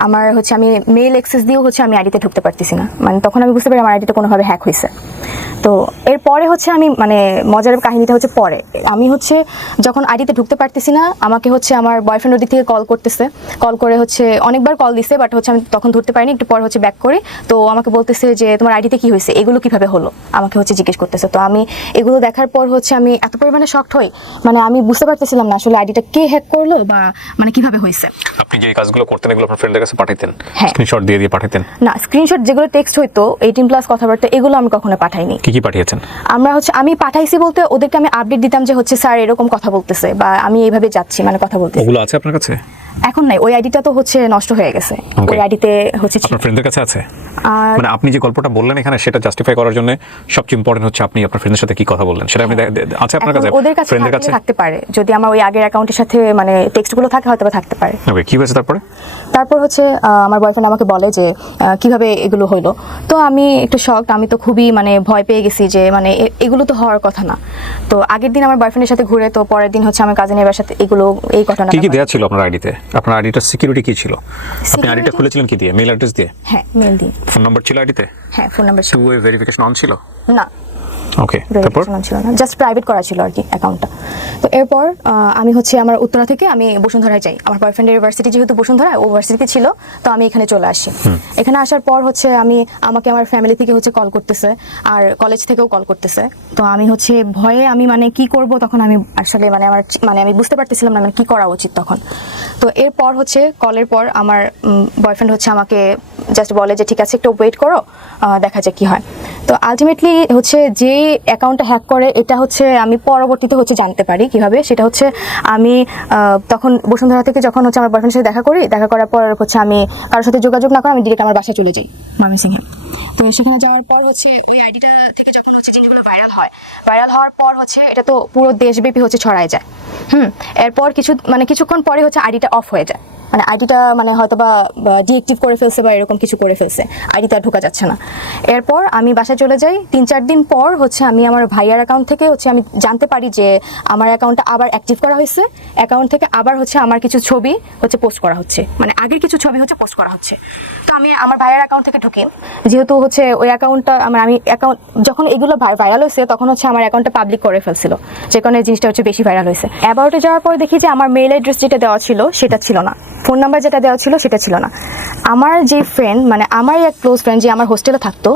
আমার হচ্ছে আমি মেল অ্যাক্সেস দিয়েও হচ্ছে আমি আইডিতে ঢুকতে পারতেছি না। মানে তখন আমি বুঝতে পারি আমার আইডিটা কোনোভাবে হ্যাক হয়েছে। তো এরপরে হচ্ছে আমি মানে মজার কাহিনীটা হচ্ছে পরে আমি হচ্ছে যখন আইডিতে ঢুকতে পারতেছি না, আমাকে হচ্ছে আমার বয়ফ্রেন্ড ওদিক থেকে কল করে হচ্ছে অনেকবার কল দিছে, বাট হচ্ছে আমি তখন ধরতে পারিনি। একটু পরে হচ্ছে ব্যাক করে, তো আমাকে বলতেছে যে তোমার আইডিতে কি হয়েছে, এগুলো কিভাবে হলো, আমাকে হচ্ছে জিজ্ঞেস করতেছে। তো আমি এগুলো দেখার পর হচ্ছে আমি এত পরিমাণে শকড হই, মানে আমি বুঝতে পারতেছিলাম না আসলে আইডিটা কে হ্যাক করলো বা মানে কিভাবে হয়েছে। আপনি যে কাজগুলো করতেন এগুলো আপনার ফ্রেন্ডের কাছে পাঠাতেন? হ্যাঁ, স্ক্রিনশট দিয়ে পাঠাতেন? না, স্ক্রিনশট যেগুলো টেক্সট হইতো 18+ কথাবার্তা, এগুলো আমি কখনো পাঠাইনি। কি পাঠিয়েছেন? আমি পাঠাইছি বলতে ওদেরকে আমি আপডেট দিতাম যে হচ্ছে স্যার এরকম কথা বলতেছে বা আমি এইভাবে যাচ্ছি মানে কথা বলতে। ওগুলো আছে আপনার কাছে? এখন নাই, ওই আইডিটা তো হচ্ছে নষ্ট হয়ে গেছে। ওই আইডিতে হচ্ছে আপনার ফ্রেন্ডের কাছে আছে? মানে আপনি যে গল্পটা বললেন এখানে, সেটা জাস্টিফাই করার জন্য সবচেয়ে ইম্পর্টেন্ট হচ্ছে আপনি আপনার ফ্রেন্ডের সাথে কি কথা বললেন সেটা আপনি আছে আপনার কাছে? ওদের কাছে থাকতে পারে, যদি আমার ওই আগের অ্যাকাউন্টের সাথে মানে টেক্সটগুলো থাকে হয়তো বা থাকতে পারে। ওকে, কি হয়েছে তারপর হচ্ছে আমার বয়ফ্রেন্ড আমাকে বলে যে কিভাবে এগুলো হলো। তো আমি একটু শকড, আমি তো খুবই মানে ভয় পেয়ে গেছি যে মানে এগুলো তো হওয়ার কথা না। তো আগের দিন আমার বয়ফ্রেন্ডের সাথে ঘুরে, তো পরের দিন হচ্ছে আমার কাজিনের বাসাতে এই ঘটনা। কি দেয়া ছিল আপনার আইডিতে? আপনার আইডিটার সিকিউরিটি কি ছিল? আপনি আইডিটা খুলেছিলেন কি দিয়ে? মেল অ্যাড্রেস দিয়ে? হ্যাঁ, মেল দিয়ে। ফোন নাম্বার ছিল আইডিতে? হ্যাঁ, ফোন নাম্বার ছিল। ওই ভেরিফিকেশন অন ছিল না। ওকে, তারপর ছিল না, জাস্ট প্রাইভেট করা ছিল আর কি অ্যাকাউন্টটা। তো এরপর আমি হচ্ছে আমার উত্তরা থেকে আমি বসুন্ধরায় যাই। আমার বয়ফ্রেন্ডের ইউনিভার্সিটি যেহেতু বসুন্ধরা, ও ইউনিভার্সিটিতে ছিল, তো আমি এখানে চলে আসি। এখানে আসার পর হচ্ছে আমাকে আমার ফ্যামিলি থেকে হচ্ছে কল করতেছে, আর কলেজ থেকেও কল করতেছে। তো আমি হচ্ছে ভয়ে আমি মানে কি করব তখন আমি আসলে আমি বুঝতে পারতেছিলাম না মানে কি করা উচিত তখন। তো এরপর হচ্ছে কলের পর আমার বয়ফ্রেন্ড হচ্ছে আমাকে জাস্ট বলে যে ঠিক আছে একটু ওয়েট করো, দেখা যাক কি হয়। তো আলটিমেটলি হচ্ছে যে অ্যাকাউন্টটা হ্যাক করে, এটা হচ্ছে আমি পরবর্তীতে হচ্ছে জানতে পারি কিভাবে। সেটা হচ্ছে আমি তখন বসুন্ধরা থেকে যখন হচ্ছে আমার বয়ফ্রেন্ডের সাথে দেখা করার পর হচ্ছে আমি কারোর সাথে যোগাযোগ না করে আমি ডিরেক্ট আমার বাসায় চলে যাই ময়মনসিংহে। তো সেখানে যাওয়ার পর হচ্ছে ওই আইডিটা থেকে যখন হচ্ছে জিনিসগুলো ভাইরাল হওয়ার পর হচ্ছে এটা তো পুরো দেশব্যাপী হচ্ছে ছড়ায় যায়। এরপর কিছুক্ষণ পরে হচ্ছে আইডিটা অফ হয়ে যায়। মানে আইডিটা মানে হয়তো বা ডিএক্টিভ করে ফেলছে বা এরকম কিছু করে ফেলছে, আইডিতে আর ঢোকা যাচ্ছে না। এরপর আমি বাসায় চলে যাই, 3-4 দিন পর হচ্ছে আমি আমার ভাইয়ার অ্যাকাউন্ট থেকে হচ্ছে আমি জানতে পারি যে আমার অ্যাকাউন্টটা আবার অ্যাক্টিভ করা হয়েছে, অ্যাকাউন্ট থেকে আবার হচ্ছে আমার কিছু ছবি হচ্ছে পোস্ট করা হচ্ছে, মানে আগের কিছু ছবি হচ্ছে পোস্ট করা হচ্ছে। তো আমি আমার ভাইয়ার অ্যাকাউন্ট থেকে ঢুকি, যেহেতু হচ্ছে ওই অ্যাকাউন্টটা আমি অ্যাকাউন্ট যখন এগুলো ভাইরাল হয়েছে তখন হচ্ছে আমার অ্যাকাউন্টটা পাবলিক করে ফেলছিল, যে কারণে জিনিসটা হচ্ছে বেশি ভাইরাল হয়েছে। অ্যাবাউটে যাওয়ার পর দেখি যে আমার মেইল অ্যাড্রেস যেটা দেওয়া ছিল সেটা ছিল না, ফোন নাম্বার যেটা দেওয়া ছিল সেটা ছিল না। আমার যে ফ্রেন্ড, মানে আমারই এক ক্লোজ ফ্রেন্ড যে আমার হোস্টেলে থাকতো,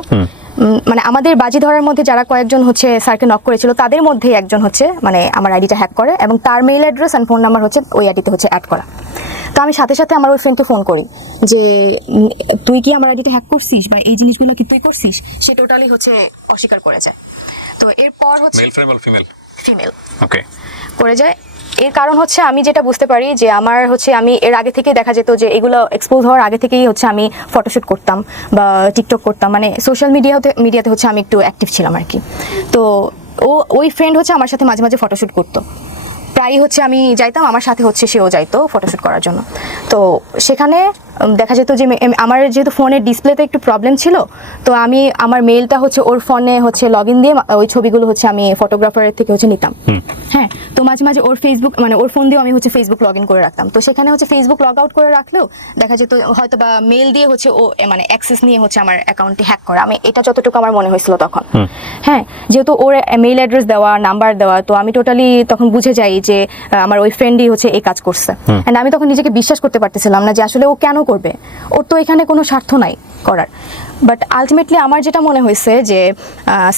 মানে আমাদের বাজি ধরার মধ্যে যারা কয়েকজন হচ্ছে স্যারকে নক করেছিল তাদের মধ্যে একজন হচ্ছে মানে আমার আইডিটা হ্যাক করে এবং তার mail address and phone number হচ্ছে ওই আইডিতে হচ্ছে অ্যাড করা। তো আমি সাথে সাথে আমার ওই ফ্রেন্ডকে ফোন করি যে তুই কি আমার আইডিটা হ্যাক করছিস বা এই জিনিসগুলো কি তুই করছিস, সে টোটালি হচ্ছে অস্বীকার করে যায়। তো এরপর হচ্ছে ফিমেল ওকে করে যায়। এর কারণ হচ্ছে আমি যেটা বুঝতে পারি যে আমার হচ্ছে আমি এর আগে থেকেই দেখা যেত যে এগুলো এক্সপোজ হওয়ার আগে থেকেই হচ্ছে আমি ফটোশ্যুট করতাম বা টিকটক করতাম, মানে সোশ্যাল মিডিয়াতে হচ্ছে আমি একটু অ্যাক্টিভ ছিলাম আর কি। তো ওই ফ্রেন্ড হচ্ছে আমার সাথে মাঝে মাঝে ফটোশ্যুট করতো, প্রায়ই হচ্ছে আমি যাইতাম, আমার সাথে হচ্ছে সেও যাইতো ফটোশ্যুট করার জন্য। তো সেখানে দেখা যেত যে আমার যেহেতু ফোনের ডিসপ্লেতে একটু প্রবলেম ছিল, তো আমি আমার মেইলটা হচ্ছে ওর ফোনে হচ্ছে লগ ইন দিয়ে ওই ছবিগুলো হচ্ছে আমি ফটোগ্রাফারের থেকে হচ্ছে নিতাম। হ্যাঁ, তো মাঝে মাঝে ওর ফেসবুক মানে ওর ফোন দিয়েও আমি হচ্ছে ফেসবুক লগ ইন করে রাখতাম। তো সেখানে হচ্ছে ফেসবুক লগ আউট করে রাখলেও দেখা যেত হয়তো বা মেইল দিয়ে হচ্ছে ও মানে অ্যাক্সেস নিয়ে হচ্ছে আমার অ্যাকাউন্টটি হ্যাক করা, আমি এটা যতটুকু আমার মনে হয়েছিল তখন। হ্যাঁ, যেহেতু ওর মেইল অ্যাড্রেস দেওয়া, নাম্বার দেওয়া, তো আমি টোটালি তখন বুঝে যাই যে আমার ওই ফ্রেন্ডই হচ্ছে এই কাজ করছে। এন্ড আমি তখন নিজেকে বিশ্বাস করতে পারতেছিলাম না যে আসলে ও কেন করবে, ওর তো এখানে কোনো স্বার্থ নাই করার। বাট আলটিমেটলি আমার যেটা মনে হয়েছে যে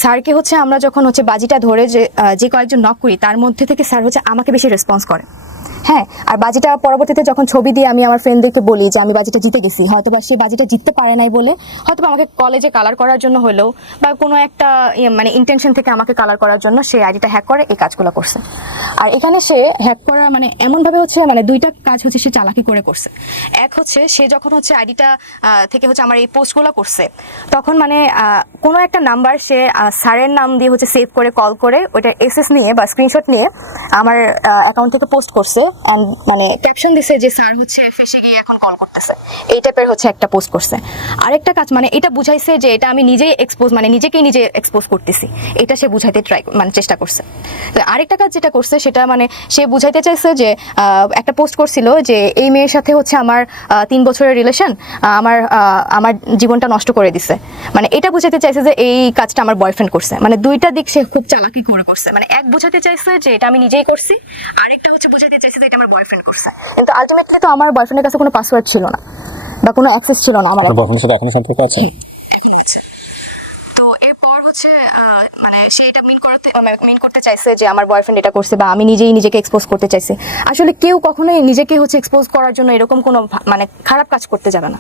স্যারকে হচ্ছে আমরা যখন হচ্ছে বাজিটা ধরে যে কয়েকজন নক করি তার মধ্যে থেকে স্যার হচ্ছে আমাকে বেশি রেসপন্স করে। হ্যাঁ, আর বাজিটা পরবর্তীতে যখন ছবি দিয়ে আমি আমার ফ্রেন্ডদেরকে বলি যে আমি বাজিটা জিতে গেছি, হয়তো বা সে বাজিটা জিততে পারে নাই বলে হয়তো আমাকে কলেজে কালার করার জন্য হলেও বা কোনো একটা মানে ইন্টেনশন থেকে আমাকে কালার করার জন্য সে আইডিটা হ্যাক করে এই কাজগুলো করছে। আর এখানে সে হ্যাক করা মানে এমনভাবে হচ্ছে মানে দুইটা কাজ হচ্ছে সে চালাকি করে করছে। এক হচ্ছে সে যখন হচ্ছে আইডিটা থেকে হচ্ছে আমার এই পোস্টগুলো করছে তখন মানে কোনো একটা নাম্বার সে স্যারের নাম দিয়ে হচ্ছে সেভ করে কল করে ওইটা এসএস নিয়ে বা স্ক্রিনশট নিয়ে আমার অ্যাকাউন্ট থেকে পোস্ট করছে অ্যান্ড মানে ক্যাপশন দিছে যে স্যার হচ্ছে ফেসে গিয়ে এখন কল করতেছে, এই টাইপের হচ্ছে একটা পোস্ট করছে। আরেকটা কাজ মানে এটা বুঝাইছে যে এটা আমি নিজেই এক্সপোজ মানে নিজেকেই নিজে এক্সপোজ করতেছি, এটা সে বুঝাইতে মানে চেষ্টা করছে। তো আরেকটা কাজ যেটা করছে সেটা মানে সে বুঝাইতে চাইছে যে একটা পোস্ট করছিল যে এই মেয়ের সাথে হচ্ছে আমার 3 বছরের রিলেশন, আমার জীবনটা নষ্ট করে দিছে, মানে এটা বুঝাইতে চাইছে যে এই কাজটা আমার বয়ফ্রেন্ড করছে। মানে দুইটা দিক সে খুব চালাকি করে করছে, মানে এক বুঝাতে চাইছে যে এটা আমি নিজেই করছি, আরেকটা হচ্ছে বুঝাইতে চাইছে যে এটা আমার বয়ফ্রেন্ড করছে। কিন্তু আলটিমেটলি তো আমার বয়ফ্রেন্ডের কাছে কোনো পাসওয়ার্ড ছিল না বা কোনো অ্যাক্সেস ছিল না আমার বয়ফ্রেন্ডের সাথে এখনো সম্পর্ক আছে। তো এরপর হচ্ছে মানে সে এটা মিন করতে চাইছে যে আমার বয়ফ্রেন্ড এটা করছে বা আমি নিজেই নিজেকে এক্সপোজ করতে চাইছি। আসলে কেউ কখনোই নিজেকে হচ্ছে এক্সপোজ করার জন্য এরকম কোনো মানে খারাপ কাজ করতে যাবে না।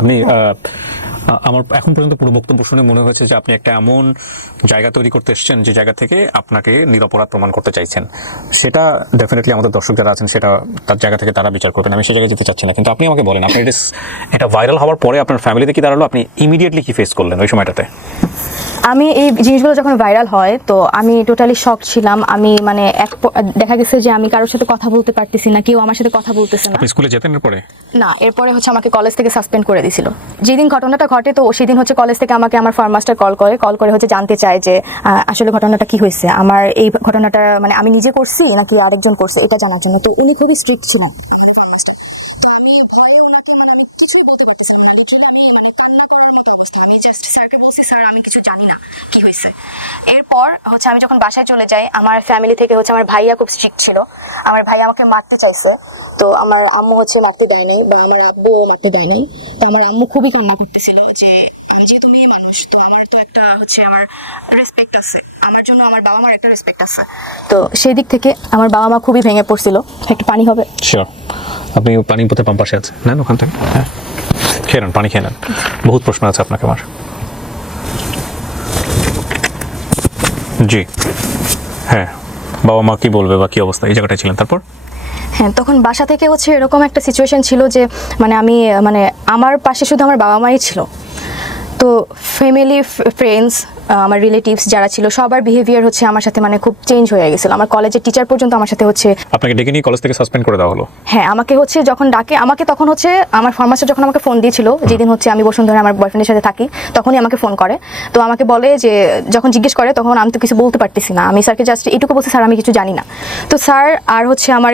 আপনি আমার এখন পর্যন্ত পুরো বক্তব্য শুনে মনে হয়েছে যে আপনি একটা এমন জায়গা তৈরি করতে এসেছেন যে জায়গা থেকে আপনাকে নিরপরাধ প্রমাণ করতে চাইছেন। সেটা ডেফিনেটলি আমাদের দর্শক যারা আছেন সেটা তার জায়গা থেকে তারা বিচার করবেন, আমি সেই জায়গায় যেতে চাচ্ছি না। কিন্তু আপনি আমাকে বলেন, আপনি এটা ভাইরাল হওয়ার পরে আপনার ফ্যামিলিতে কি দাঁড়ালো, আপনি ইমিডিয়েটলি কি ফেস করলেন ওই সময়টাতে? আমি এই জিনিসগুলো যখন ভাইরাল হয় তো আমি টোটালি শক ছিলাম। আমি মানে দেখা গেছে যে আমি কারোর সাথে কথা বলতে পারতেছি না, কেউ আমার সাথে কথা বলতেছে না। আপনি স্কুলে যেতেন এরপরে? না, এরপরে হচ্ছে আমাকে কলেজ থেকে সাসপেন্ড করে দিয়েছিল। যেদিন ঘটনাটা ঘটে তো সেদিন হচ্ছে কলেজ থেকে আমাকে আমার ফার্মাস্টার কল করে হচ্ছে জানতে চায় যে আসলে ঘটনাটা কি হয়েছে, আমার এই ঘটনাটা মানে আমি নিজে করছি নাকি আরেকজন করছে এটা জানার জন্য। তো উনি খুবই স্ট্রিক্ট ছিলেন ফার্মাস্টার। তো আমি ভয়ে ওনাকে মানে আমি কিছুই বলতে পারতেছিলাম না, লিটারালি আমি মানে কান্না করার মতো অবস্থা। আমি জাস্ট স্যারকে বলছি স্যার আমি কিছু জানি না কি হয়েছে। এরপর হচ্ছে আমি যখন বাসায় চলে যাই আমার ফ্যামিলি থেকে হচ্ছে আমার ভাইয়া খুব স্ট্রিক্ট ছিল, আমার ভাইয়া আমাকে মারতে চাইছে। তো আমার আম্মু হচ্ছে মারতে দেয় নাই বা আমার আব্বুও মারতে দেয় নাই। তো আমার আম্মু খুবই কান্না করতেছিল যে আমি যেহেতু মেয়ে মানুষ তো আমার তো একটা হচ্ছে আমার রেসপেক্ট আছে, আমার জন্য আমার বাবা মার একটা রেসপেক্ট আছে। তো সেই দিক থেকে আমার বাবা মা খুবই ভেঙে পড়ছিল। একটু পানি হবে? শিওর। আপনি পানি পথে পাম্পাসে আছে নেন ওখান থেকে, হ্যাঁ খেয়ে নেন, পানি খেয়ে নেন। বহুত প্রশ্ন আছে আপনাকে আমার। জি হ্যাঁ, বাবা মা কি বলবে বা কি অবস্থা এই জায়গাটায় ছিলেন? তারপর হ্যাঁ, তখন বাসা থেকে হচ্ছে এরকম একটা সিচুয়েশন ছিল যে মানে আমি মানে আমার পাশে শুধু আমার বাবা মাই ছিল। তো ফ্যামিলি ফ্রেন্ডস আমার রিলেটিভস যারা ছিল সবার বিহেভিয়ার হচ্ছে আমার সাথে মানে খুব চেঞ্জ হয়ে গেছিল। আমার কলেজের টিচার পর্যন্ত আমার সাথে হচ্ছে আপনাকে ডেকে নিয়ে কলেজ থেকে সাসপেন্ড করে দেওয়া হলো? হ্যাঁ, আমাকে হচ্ছে যখন ডাকে, আমাকে তখন হচ্ছে আমার ফরমাস্টার যখন আমাকে ফোন দিয়েছিল, যেদিন হচ্ছে আমি বসুন্ধরা আমার বয়ফ্রেন্ডের সাথে থাকি, তখনই আমাকে ফোন করে। তো আমাকে বলে যে, যখন জিজ্ঞেস করে তখন আমি তো কিছু বলতে পারতেছি না, আমি স্যারকে জাস্ট এটুকু বলছি, স্যার আমি কিছু জানি না। তো স্যার আর হচ্ছে আমার